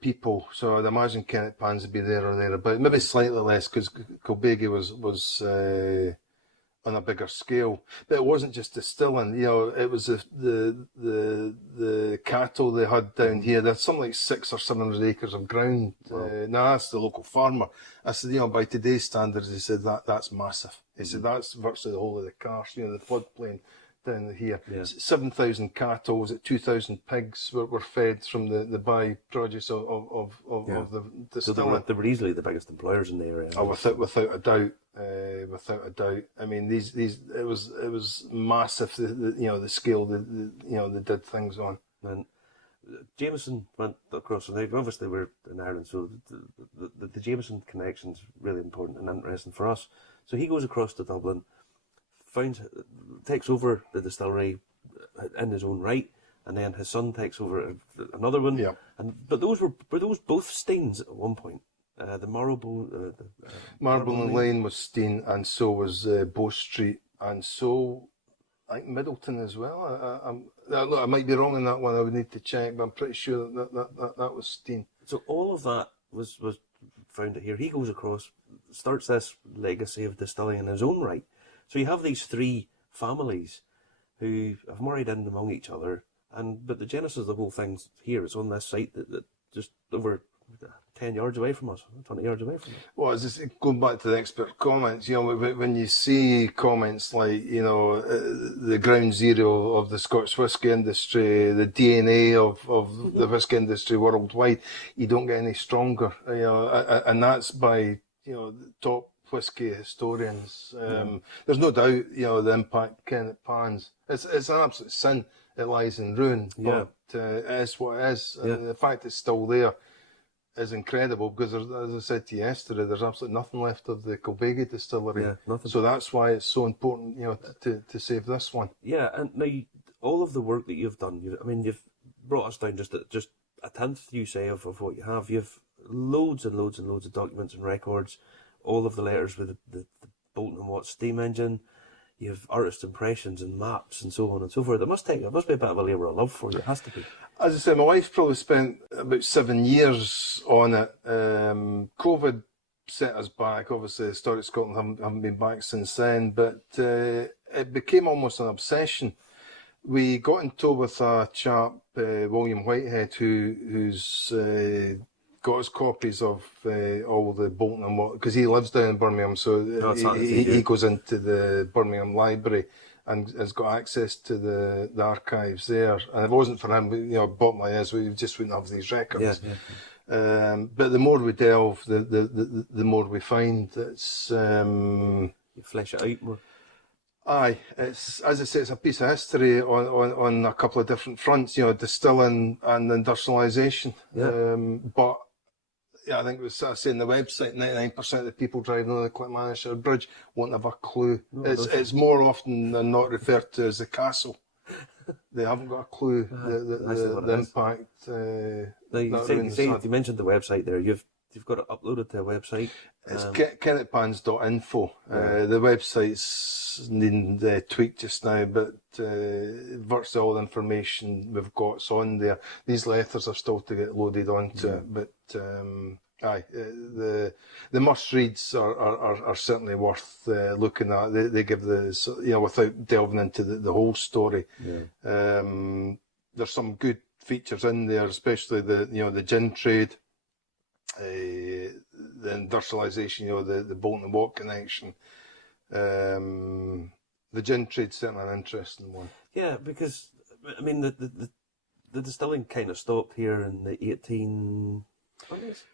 people, so I'd imagine Kennet Pans would be there or thereabout. Maybe slightly less because Kilbeggie was on a bigger scale. But it wasn't just distilling, you know, it was the cattle they had down here. There's something like 600 or 700 acres of ground. Wow. Now that's the local farmer. I said, you know, by today's standards, he said that's massive. He said that's virtually the whole of the karst, you know, the floodplain down here. 7,000 cattle, was it 2,000 pigs were fed from the by-produce of the distilling. So they were easily the biggest employers in the area. Oh, without a doubt. Without a doubt. I mean, these it was massive. You know, the scale you know they did things on. And Jameson went across, and obviously we're in Ireland, so the Jameson connection's really important and interesting for us. So he goes across to Dublin, takes over the distillery in his own right, and then his son takes over another one. Yeah. But those were those both Steins at one point. The Marlborough, Marble and Lane was Stein, and so was Bow Street, and so I think Middleton as well. Look, I might be wrong on that one. I would need to check, but I'm pretty sure that was Stein. So all of that was found here. He goes across, starts this legacy of distilling in his own right. So you have these 3 families who have married in among each other, but the genesis of the whole thing's here. It's on this site that just over 10 yards away from us, 20 yards away from us. Well, it's just going back to the expert comments, you know, when you see comments like, you know, the ground zero of the Scotch whisky industry, the DNA of the whisky industry worldwide, you don't get any stronger, you know, and that's by, you know, the top whisky historians. There's no doubt, you know, the impact Kennet Pans. It's an absolute sin. It lies in ruin, but it is what it is. And the fact it's still there is incredible because, as I said to you yesterday, there's absolutely nothing left of the Kilbeggie distillery. Yeah, nothing. So that's why it's so important, you know, to save this one. Yeah, and now all of the work that you've done, you've brought us down just a tenth, you say, of what you have. You've loads and loads and loads of documents and records, all of the letters with the Bolton and Watt steam engine. you have artist impressions and maps and so on and so forth. It must be a bit of a labour of love for you. It has to be. As I say, my wife probably spent about 7 years on it. COVID set us back. Obviously, Historic Scotland haven't been back since then, but it became almost an obsession. We got in tow with a chap, William Whitehead, who's got us copies of all the Bolton and what, because he lives down in Birmingham, so he goes into the Birmingham Library and has got access to the archives there. And if it wasn't for him, bottom line is we just wouldn't have these records. Yeah. But the more we delve, the more we find. It's you flesh it out more. Aye, it's, as I say, it's a piece of history on a couple of different fronts. Distilling and industrialisation. Yeah. But yeah, I think it was saying the website, 99% of the people driving on the Clickmanshire Bridge won't have a clue. No, it's more often than not referred to as the castle. They haven't got a clue the impact. Now, you mentioned the website there. You've got it uploaded to a website. It's kennetpans.info. The website's needing tweaked just now, but virtually all the information we've got's on there. These letters are still to get loaded onto it, but the must-reads are certainly worth looking at. They give without delving into the whole story. Yeah. There's some good features in there, especially the gin trade. The industrialisation, the Bolton and Watt connection. The gin trade's certainly an interesting one. Yeah, because I mean the distilling kind of stopped here in the 1820s.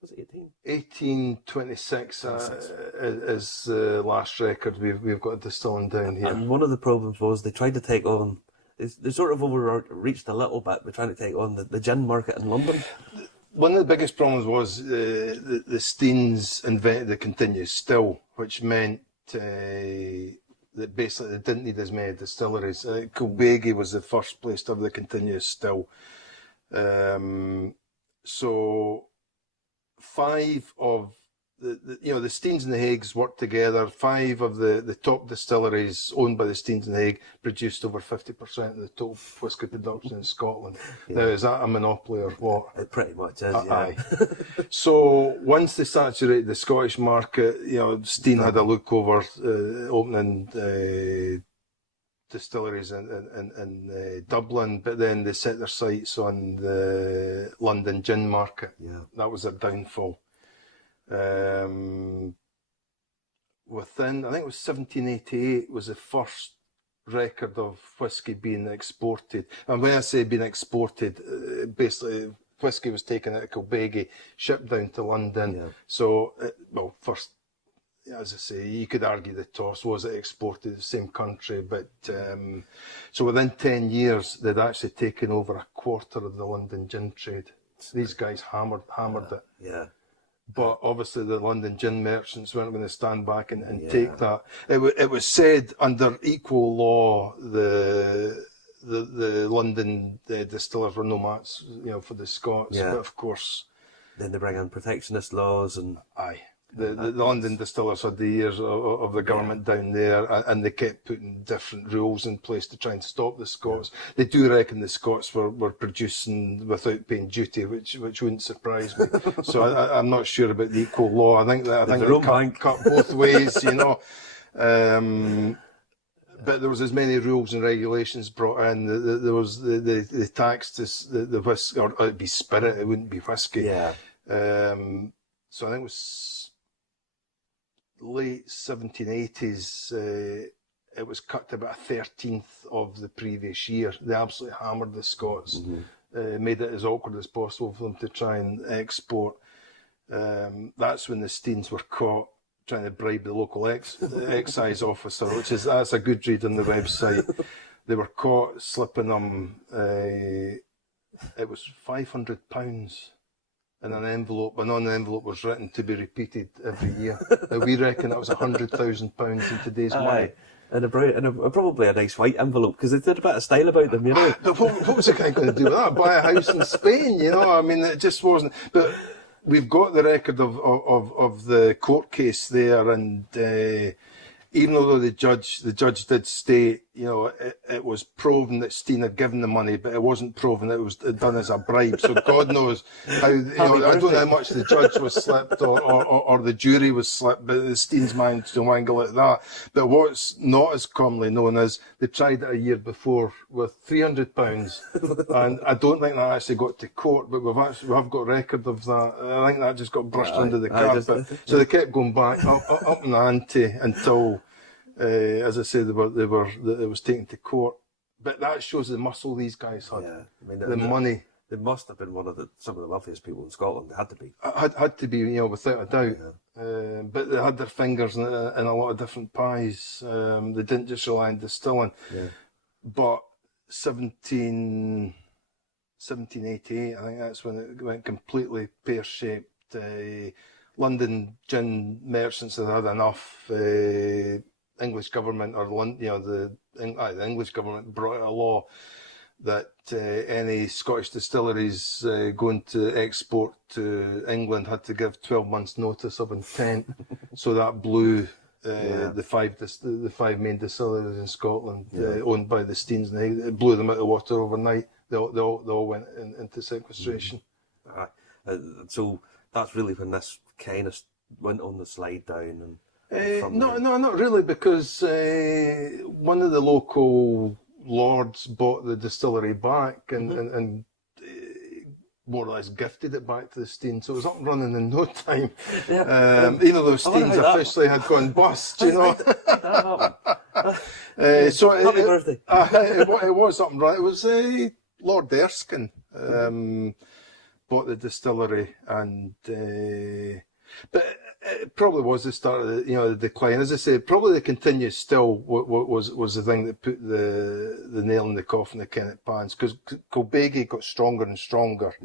Was it 1826 is the last record we've got distilling down here. And one of the problems was they tried to take on. They sort of overreached a little bit by trying to take on the gin market in London. One of the biggest problems was the Steins invented the continuous still, which meant that basically they didn't need as many distilleries. Kilbeggie was the first place to have the continuous still. So 5 of the Steins and the Haigs worked together. 5 of the top distilleries owned by the Steins and the Haig produced over 50% of the total whisky production in Scotland. Yeah. Now, is that a monopoly or what? It pretty much is, yeah. Aye. So once they saturated the Scottish market, Stein had a look over opening distilleries in Dublin, but then they set their sights on the London gin market. Yeah. That was their downfall. Within, I think it was 1788 was the first record of whisky being exported. And when I say being exported, basically whisky was taken out of Kilbeggie, shipped down to London. Yeah. So, first, as I say, you could argue the toss, was it exported to the same country? But so within 10 years, they'd actually taken over a quarter of the London gin trade. These guys hammered it. Yeah. But obviously the London gin merchants weren't going to stand back and take that. It was said under equal law the London distillers were no match, for the Scots. Yeah. But of course, then they bring in protectionist laws and the London distillers had the ears of the government down there, and they kept putting different rules in place to try and stop the Scots. Yeah. They do reckon the Scots were producing without paying duty, which wouldn't surprise me. So I'm not sure about the equal law. I think they cut both ways, But there was as many rules and regulations brought in. There was the tax to the whiskey, or it'd be spirit, it wouldn't be whiskey. Yeah. So I think it was late 1780s. It was cut to about a 13th of the previous year. They absolutely hammered the Scots, made it as awkward as possible for them to try and export. That's when the Steins were caught trying to bribe the local excise officer, that's a good read on the website. They were caught slipping them. It was £500 in an envelope, and on the envelope was written to be repeated every year. Now we reckon that was £100,000 in today's money. And probably a nice white envelope, because they did a bit of style about them, But what was the guy going to do with that? Buy a house in Spain, I mean, it just wasn't. But we've got the record of the court case there, and even although the judge did state, you know, it was proven that Stein had given the money, but it wasn't proven that it was done as a bribe. So God knows how, you know, I don't know how much the judge was slipped or the jury was slipped, but the Stein's managed to wangle it that. But what's not as commonly known is they tried it a year before with £300, and I don't think that actually got to court, but we have got record of that. I think that just got brushed under the carpet. So they kept going back up in the ante until, as I said, it was taken to court. But that shows the muscle these guys had. Yeah, I mean, the money. They must have been some of the wealthiest people in Scotland. They had to be. Had to be, you know, without a doubt. Yeah. But they had their fingers in a lot of different pies. They didn't just rely on distilling. Yeah. But 1788, I think that's when it went completely pear-shaped. London gin merchants had enough. English government, or you know, the English government brought out a law that any Scottish distilleries going to export to England had to give 12 months' notice of intent. So that blew the five main distilleries in Scotland, owned by the Steins, and it blew them out of the water overnight. They all went into sequestration. So that's really when this kind of went on the slide down. No, not really, because one of the local lords bought the distillery back and more or less gifted it back to the Stein, so it was up and running in no time. Yeah. Even though Steins officially had gone bust, you know. So happy birthday! It was up and running. It was Lord Erskine bought the distillery, and but it probably was the start of the decline. As I say, probably the continuous still was the thing that put the nail in the coffin of Kennet Pans, because Colbegie got stronger and stronger,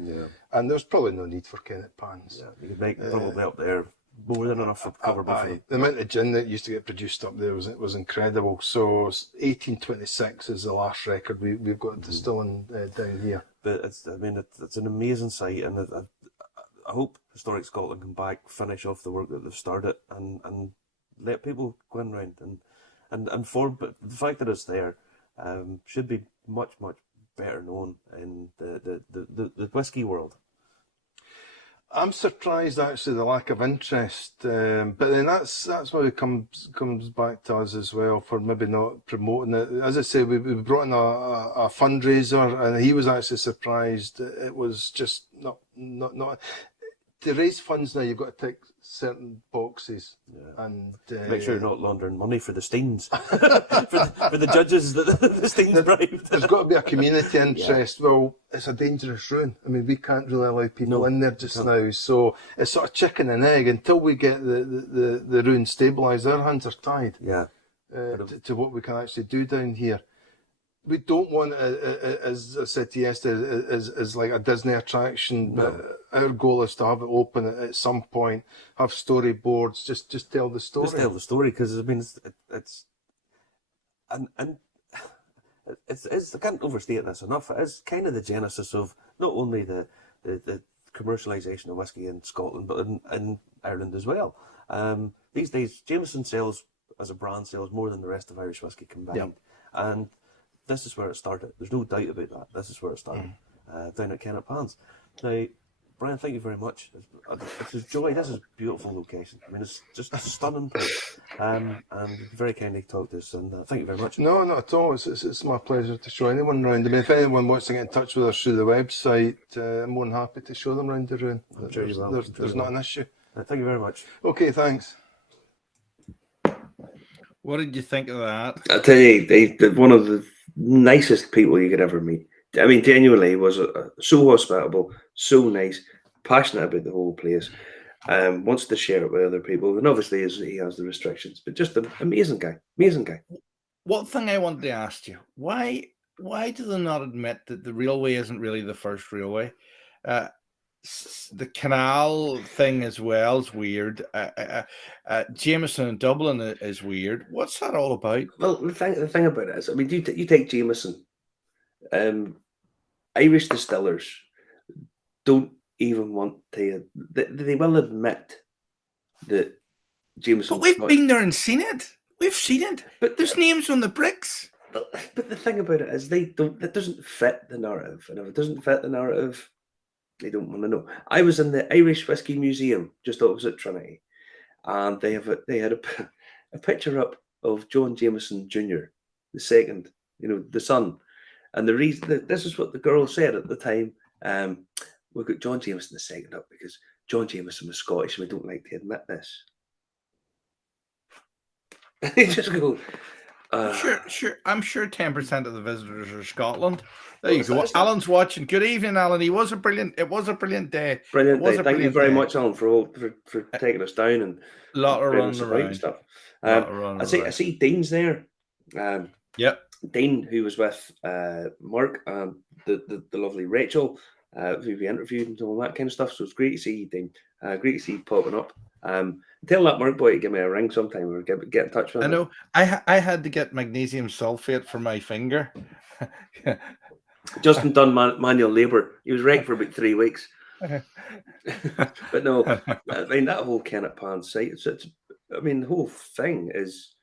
and there's probably no need for Kennet Pans. Yeah, you could make probably up there more than enough for cover. The amount of gin that used to get produced up there was incredible. So 1826 is the last record we've got distilling down here. But it's an amazing sight, and I hope Historic Scotland can finish off the work that they've started, and let people go in round and form. But the fact that it's there should be much better known in the whiskey world. I'm surprised actually the lack of interest, but then that's why it comes back to us as well for maybe not promoting it. As I say, we brought in a fundraiser, and he was actually surprised. It was just not to raise funds now. You've got to tick certain boxes, and make sure you're not laundering money for the Steins, for the judges that the Steins bribed. There's got to be a community interest. Well, it's a dangerous ruin. I mean, we can't really allow people in there just now. So it's sort of chicken and egg. Until we get the ruin stabilised, our hands are tied. To what we can actually do down here. We don't want, as I said to you yesterday, as like a Disney attraction. But our goal is to have it open at some point, have storyboards, just tell the story. Just tell the story, because I mean, it's I can't overstate this enough. It is kind of the genesis of not only the commercialisation of whiskey in Scotland, but in Ireland as well. These days, Jameson as a brand sells more than the rest of Irish whiskey combined, and this is where it started. There's no doubt about that. This is where it started, down at Kennet Pans. Now, Brian, thank you very much. It's a joy. This is a beautiful location. I mean, it's just a stunning place. And very kindly talked to us, and thank you very much. No, not at all. It's my pleasure to show anyone around. I mean, if anyone wants to get in touch with us through the website, I'm more than happy to show them around the ruin. There's not an issue. Thank you very much. Okay, thanks. What did you think of that? I'll tell you, they're one of the nicest people you could ever meet. I mean, genuinely, was so hospitable, so nice, passionate about the whole place, wants to share it with other people, and obviously he has the restrictions, but just an amazing guy. One thing I wanted to ask you, why do they not admit that the railway isn't really the first railway? The canal thing as well is weird. Jameson in Dublin is weird. What's that all about? Well, the thing about it is, I mean, you take Jameson. Irish distillers don't even want to. They will admit that Jameson. But we've been there and seen it. We've seen it, but there's names on the bricks. But the thing about it is that doesn't fit the narrative. And if it doesn't fit the narrative, they don't want to know. I was in the Irish Whiskey Museum just opposite Trinity, and they had a picture up of John Jameson Jr., the second, the son. And the reason that this is what the girl said at the time, we've got John Jameson the second up because John Jameson was Scottish and we don't like to admit this. They just go, Sure. I'm sure 10% of the visitors are Scotland. There Well, you go. it's not- Alan's watching. Good evening, Alan. It was a brilliant day. brilliant It day. was a Thank you brilliant very day. much, Alan, for taking us down and Lot of bringing us running about and around. stuff. Lot of running I around. see Dean's there. Yep. Dean, who was with Mark and the lovely Rachel, who we interviewed and all that kind of stuff. So it's great to see you, Dean. Great to see you popping up. Tell that Mark boy to give me a ring sometime or get in touch with I him. know. I had to get magnesium sulfate for my finger. Justin done manual labour. He was wrecked for about 3 weeks. But no, I mean, that whole Kennet Pans site, the whole thing is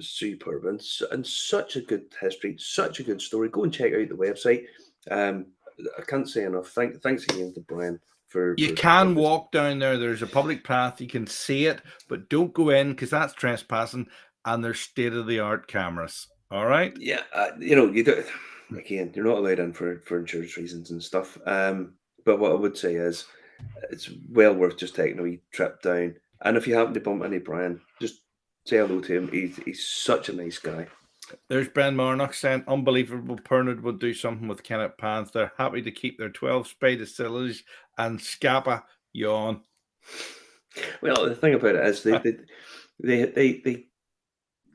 superb and such a good history, such a good story. Go and check out the website. I can't say enough. Thanks again to Brian for. You can walk down there. There's a public path. You can see it, but don't go in because that's trespassing. And there's state-of-the-art cameras. All right. Yeah, you do. Again, you're not allowed in for insurance reasons and stuff. But what I would say is, it's well worth just taking a wee trip down. And if you happen to bump into Brian, just say hello to him. He's such a nice guy. There's Ben Marnock saying, unbelievable. Pernod would do something with Kennet Pans. They're happy to keep their 12 spade distilleries and Scapa yawn. Well, the thing about it is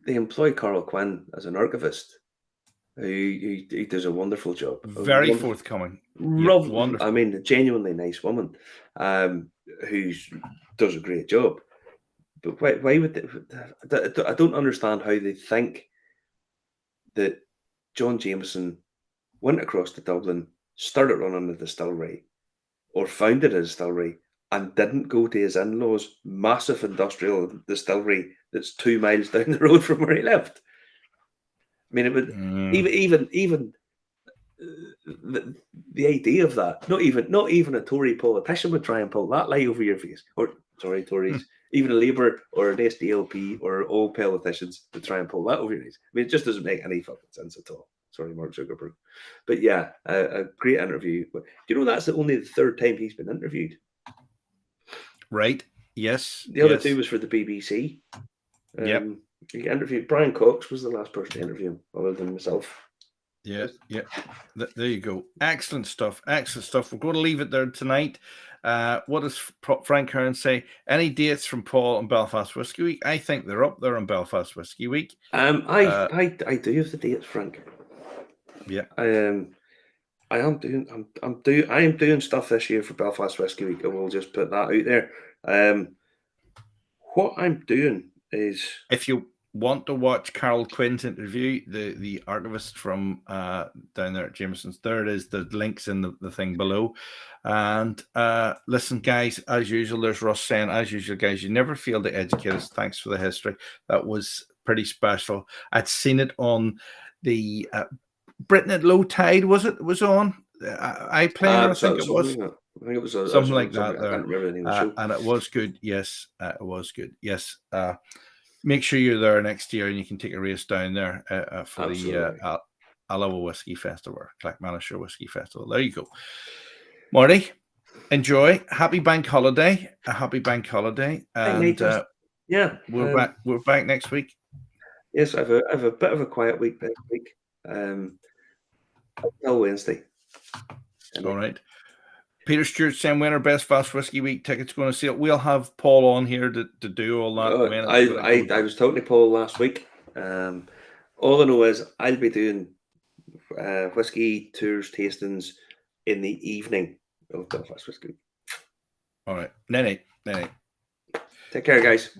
they employ Carl Quinn as an archivist, who does a wonderful job. Very forthcoming. Wonderful. I mean, a genuinely nice woman, who does a great job. But why would they? I don't understand how they think that John Jameson went across to Dublin, started running a distillery, or founded a distillery, and didn't go to his in-laws' massive industrial distillery that's 2 miles down the road from where he lived. I mean, it would even the idea of that. Not even a Tory politician would try and pull that lie over your face. Or sorry, Tories. Even a Labour or an SDLP or all politicians would try and pull that over your face. I mean, it just doesn't make any fucking sense at all. Sorry, Mark Zuckerberg. But yeah, a great interview. Do you know that's only the third time he's been interviewed? Right. Yes. The other two was for the BBC. Yep. He interviewed Brian Cox was the last person to interview him, other than myself. Yeah. There you go. Excellent stuff. We're going to leave it there tonight. What does Frank Hearn say? Any dates from Paul on Belfast Whiskey Week? I think they're up there on Belfast Whiskey Week. I do have the dates, Frank. Yeah. I am doing stuff this year for Belfast Whiskey Week. I will just put that out there. What I'm doing is, if you want to watch Carol Quinn's interview, the archivist from down there at Jameson's, there it is. The link's in the thing below. And listen, guys, as usual, there's Russ saying, as usual, guys, you never fail to educate us. Thanks for the history. That was pretty special. I'd seen it on the Britain at Low Tide. Was on iPlayer? I think it was. I think it was something like that. I can't remember the name of the show. And it was good. Yes, it was good. Yes. Make sure you're there next year and you can take a race down there for Absolutely. the Alloa Whiskey Festival, or Clackmannishire Whiskey Festival. There you go. Marty, enjoy. Happy bank holiday. A happy bank holiday. And yeah, we're back next week. Yes, I have a bit of a quiet week next week. Until Wednesday. All right. Peter Stewart saying, when are Best Fast Whiskey Week tickets going to sell? We'll have Paul on here to do all that. I was talking to Paul last week. All I know is I'll be doing whiskey tours, tastings in the evening of Belfast Whiskey Week. All right. Nenny. Take care, guys.